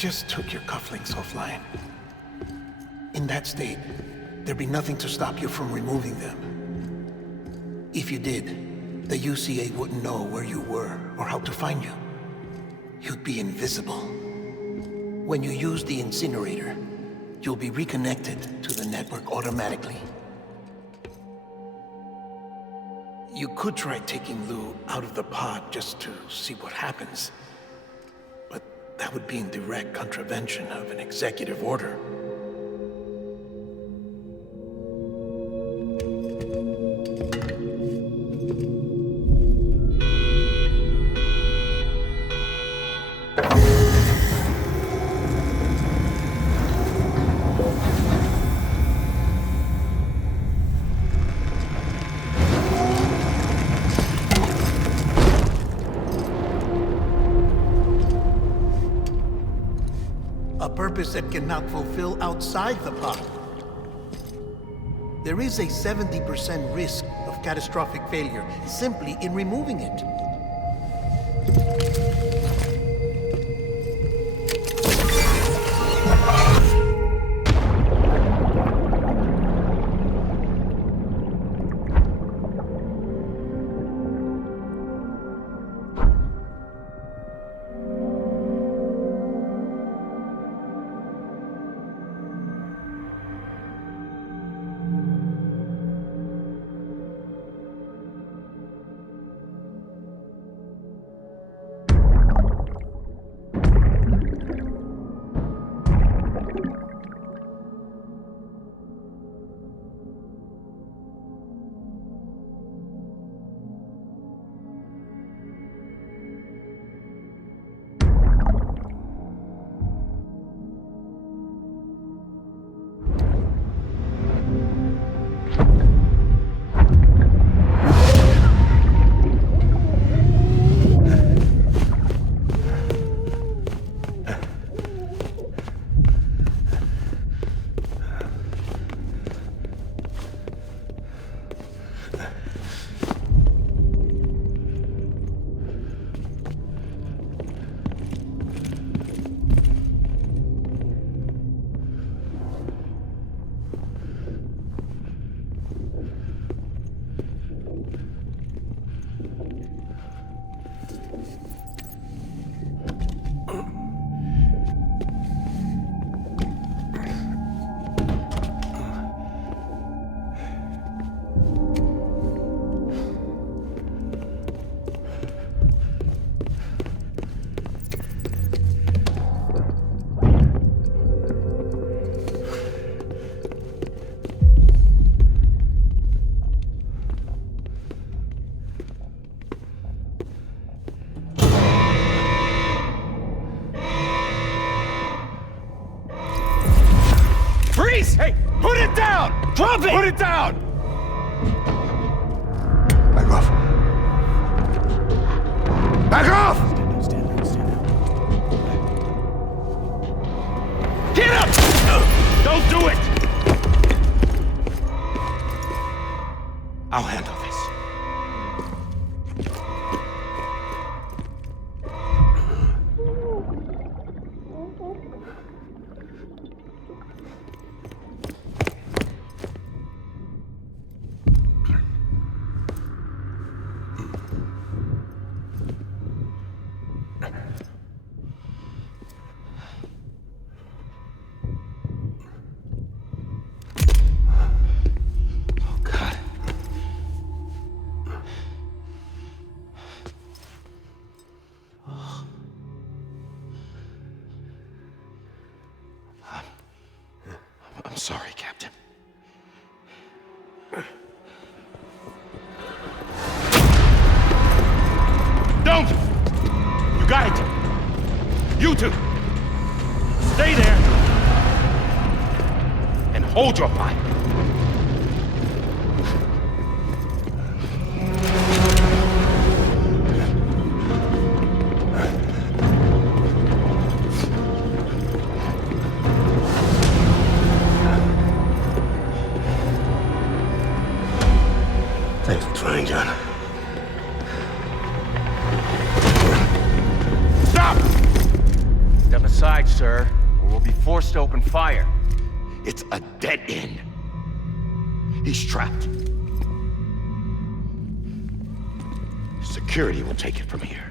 just took your cufflinks offline. In that state, there'd be nothing to stop you from removing them. If you did, the UCA wouldn't know where you were or how to find you. You'd be invisible. When you use the incinerator, you'll be reconnected to the network automatically. You could try taking Lou out of the pod just to see what happens. But that would be in direct contravention of an executive order. That cannot fulfill outside the pod. There is a 70% risk of catastrophic failure simply in removing it. Hey, put it down! Drop it! Put it down! Back off. Back off! Get up! Don't do it! I'll handle this. I'm sorry, Captain. Don't! You got it! You two! Stay there! And hold your fire! Thanks for trying, John. Stop! Step aside. inside, sir, or we'll be forced to open fire. It's a dead end. He's trapped. Security will take it from here.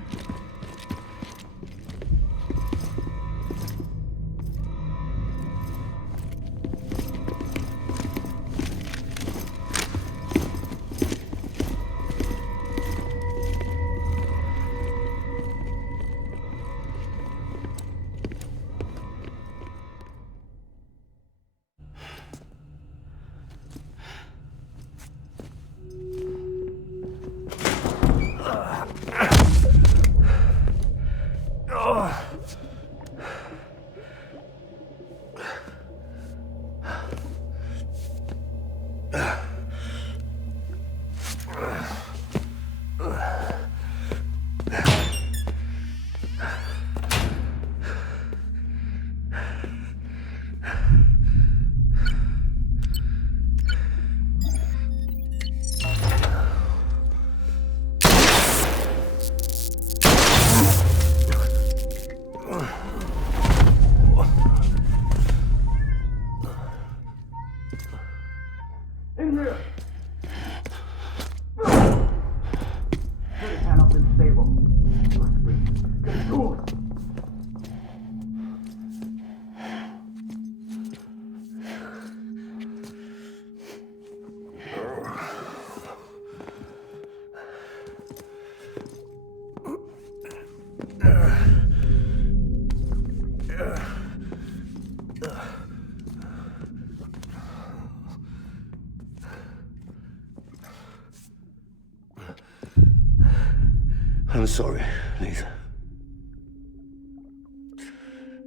I'm sorry, Lisa.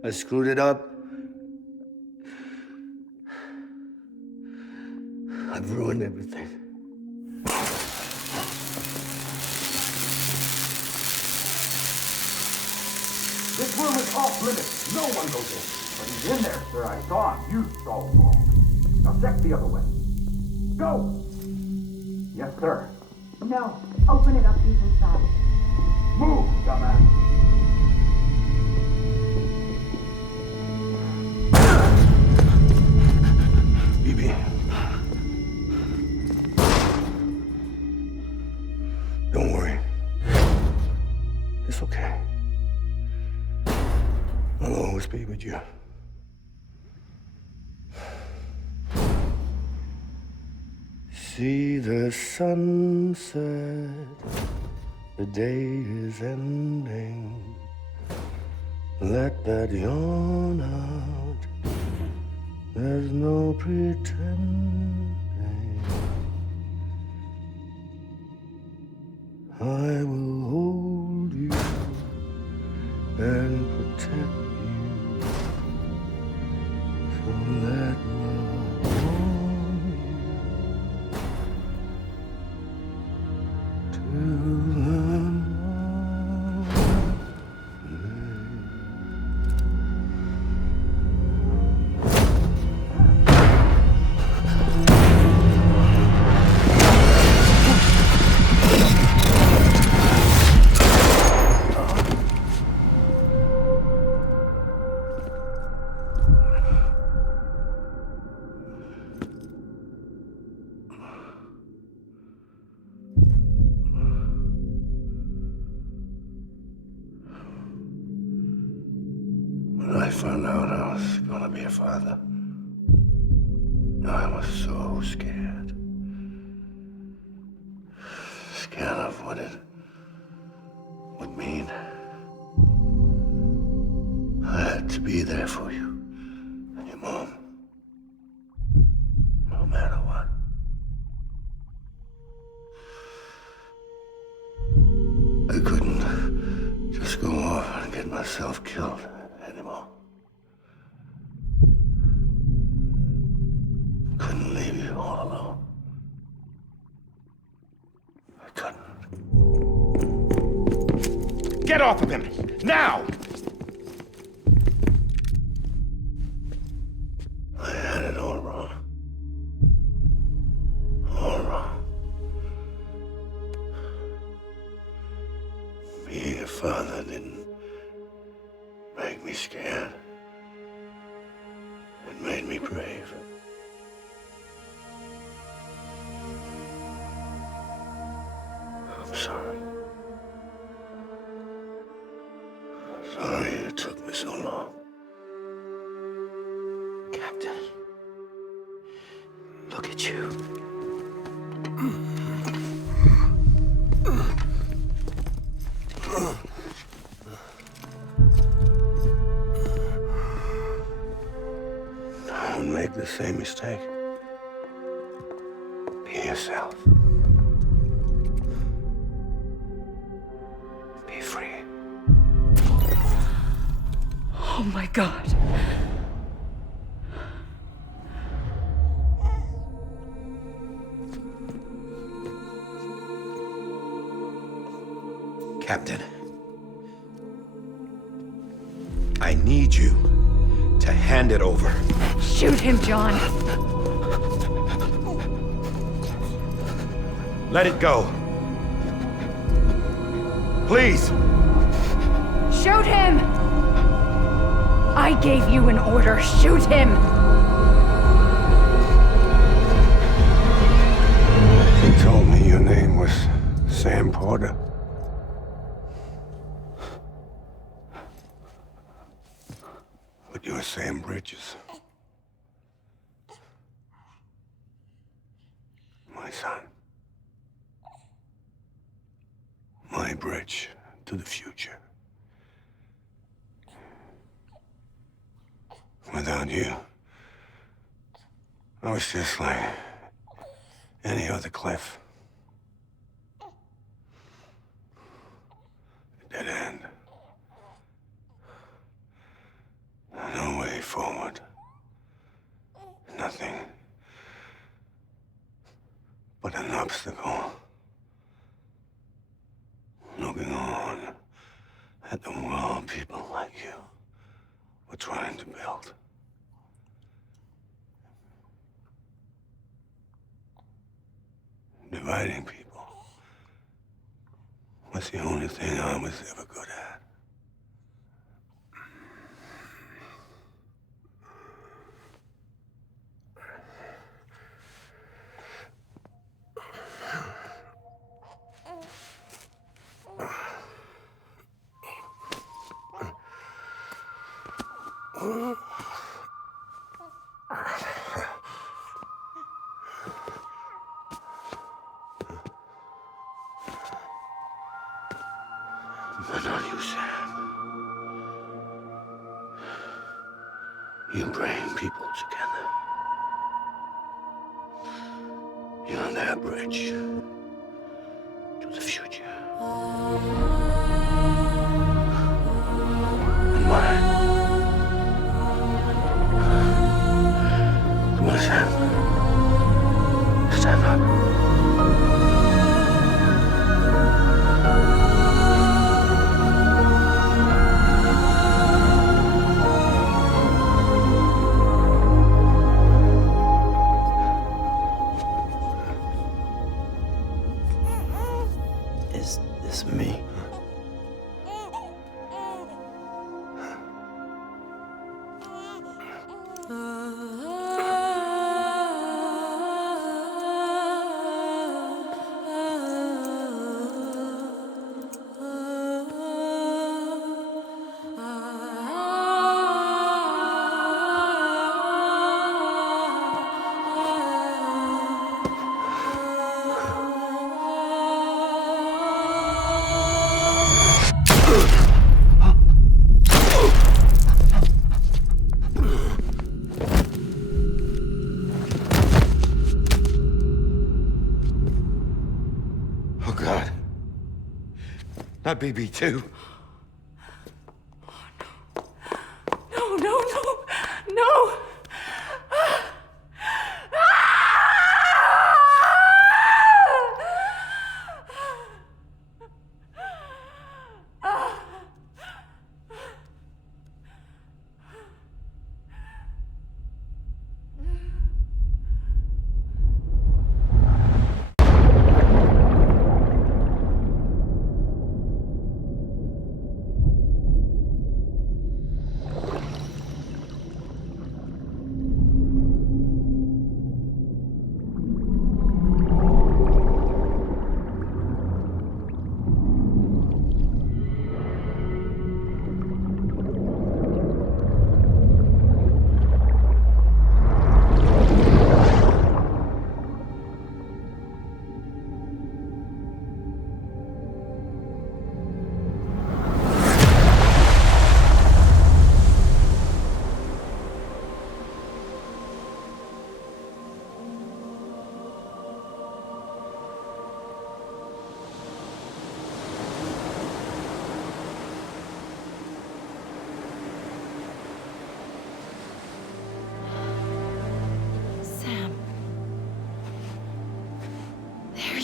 I screwed it up. I've ruined everything. This room is off limits. No one goes in. But he's in there, sir. I saw him. You saw him wrong. Now check the other way. Go! Yes, sir. No. Open it up. He's inside. Move, dumbass. BB. Don't worry. It's okay. I'll always be with you. See the sunset. The day is ending. Let that yawn out. There's no pretending. I will hold you and protect you. So let love warm you till the When I found out I was gonna be a father, I was so scared. Scared of what it would mean. I had to be there for you and your mom, no matter what. I couldn't just go off and get myself killed anymore. Couldn't leave you all alone. I couldn't. Get off of him! Now! I had it all wrong. All wrong. Being a father didn't make me scared. at you. Don't make the same mistake. Be yourself. Be free. Oh my God. Captain, I need you to hand it over. Shoot him, John. Let it go. Please. Shoot him! I gave you an order. Shoot him! You told me your name was Sam Porter. But you're Sam Bridges. My son. My bridge to the future. Without you, I was just like any other Cliff. Dead end. No way forward. Nothing but an obstacle. Looking on at the world people like you were trying to build. Dividing people was the only thing I was ever good at. But not you, Sam. You bring people together. You're their bridge to the future. And mine. Come on, Sam. Stand up. Is this me? Oh, God. Not BB2. No, no, no, no!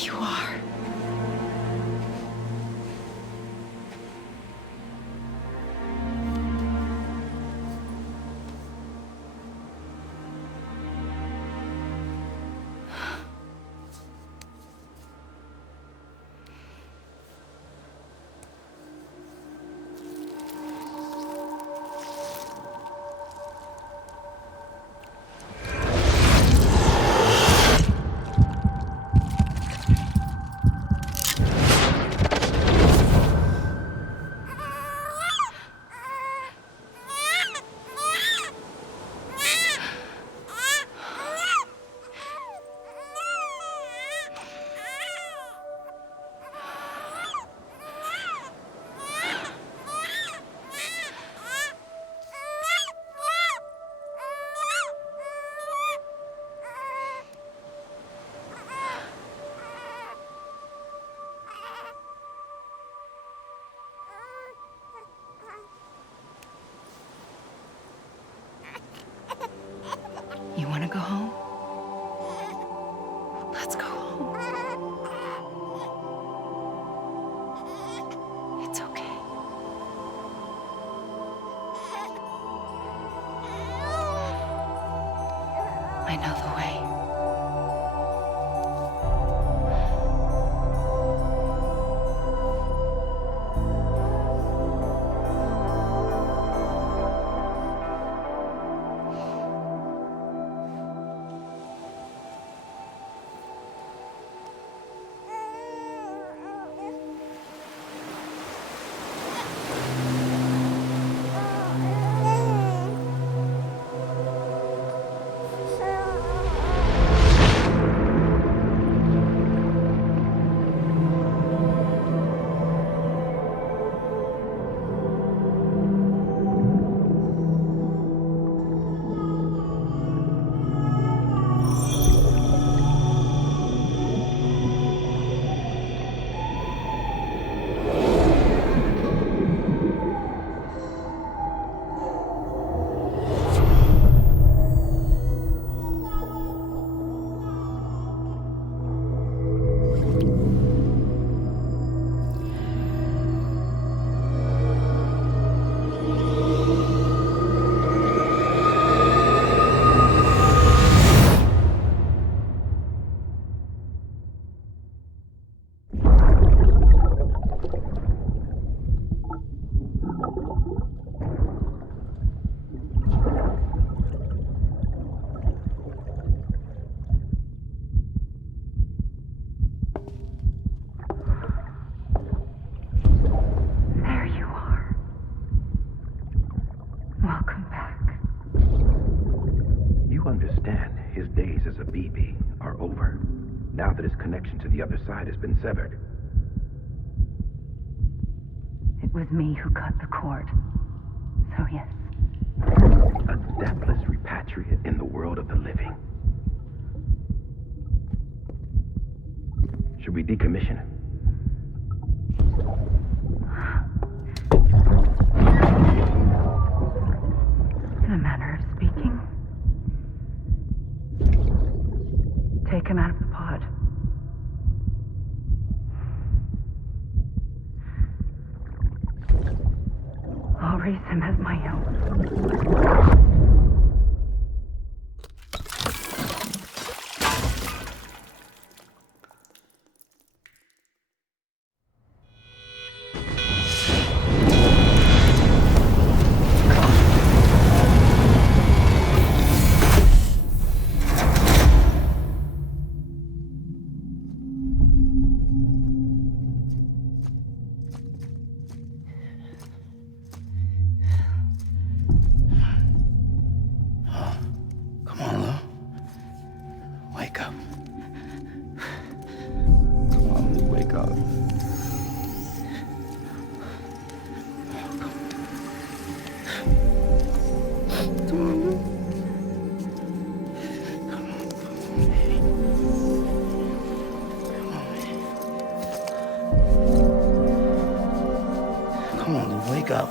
you are. You want to go home? Let's go home. It's okay. I know the way. Now that his connection to the other side has been severed. It was me who cut the cord. So yes. A deathless repatriate in the world of the living. Should we decommission him? In a manner of speaking. Take him out of the pod. I'll raise him as my own. Wake up. Wake up. Come on. Wake up!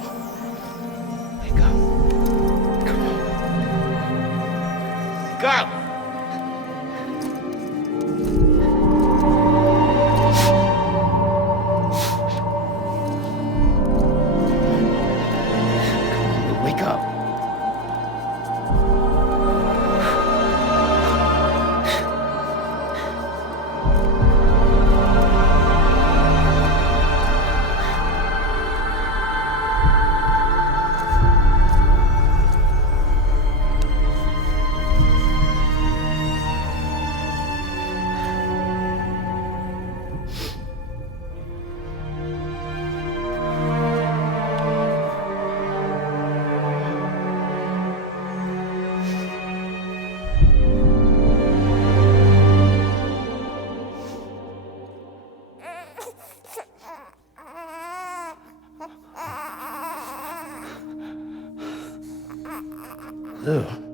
Lou.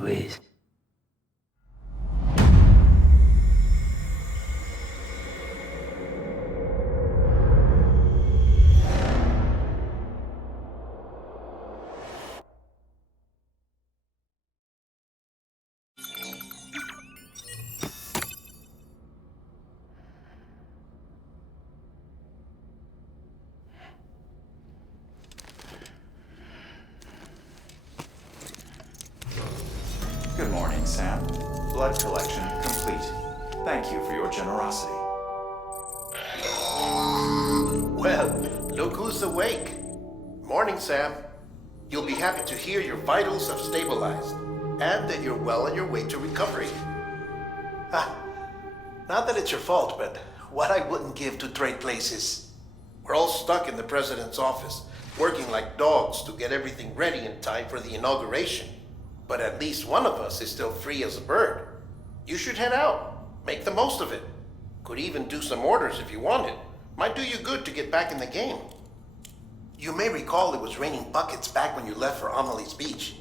Louise. Good morning, Sam. Blood collection complete. Thank you for your generosity. Well, look who's awake. Morning, Sam. You'll be happy to hear your vitals have stabilized, and that you're well on your way to recovery. Not that it's your fault, but what I wouldn't give to trade places. We're all stuck in the president's office, working like dogs to get everything ready in time for the inauguration. But at least one of us is still free as a bird. You should head out. Make the most of it. Could even do some orders if you wanted. Might do you good to get back in the game. You may recall it was raining buckets back when you left for Amelie's Beach.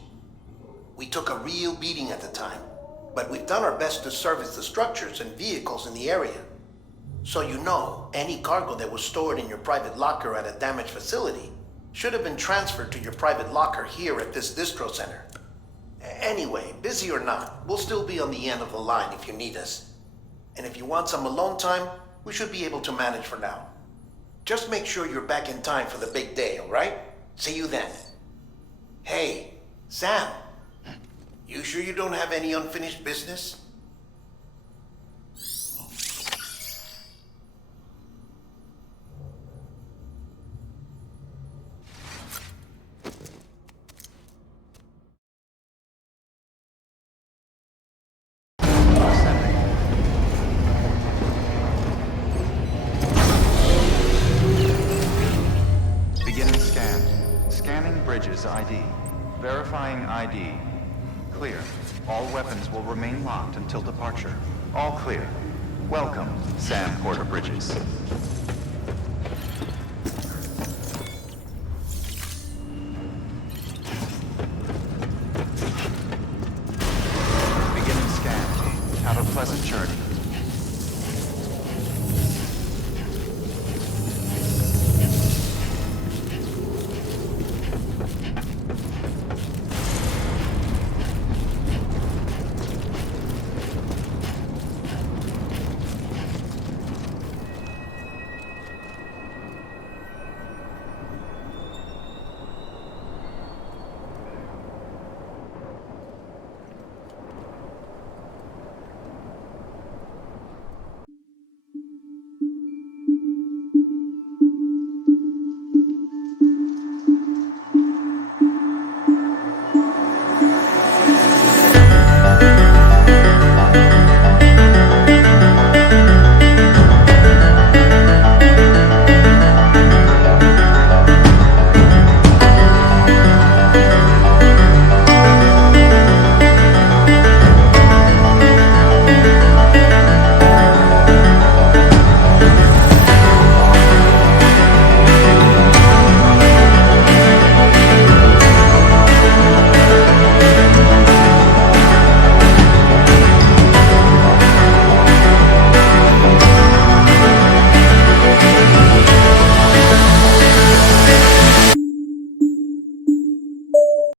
We took a real beating at the time, but we've done our best to service the structures and vehicles in the area. So you know, any cargo that was stored in your private locker at a damaged facility should have been transferred to your private locker here at this distro center. Anyway, busy or not, we'll still be on the end of the line if you need us. And if you want some alone time, we should be able to manage for now. Just make sure you're back in time for the big day, all right? See you then. Hey, Sam, you sure you don't have any unfinished business? ID. Verifying ID. Clear. All weapons will remain locked until departure. All clear. Welcome, Sam Porter Bridges.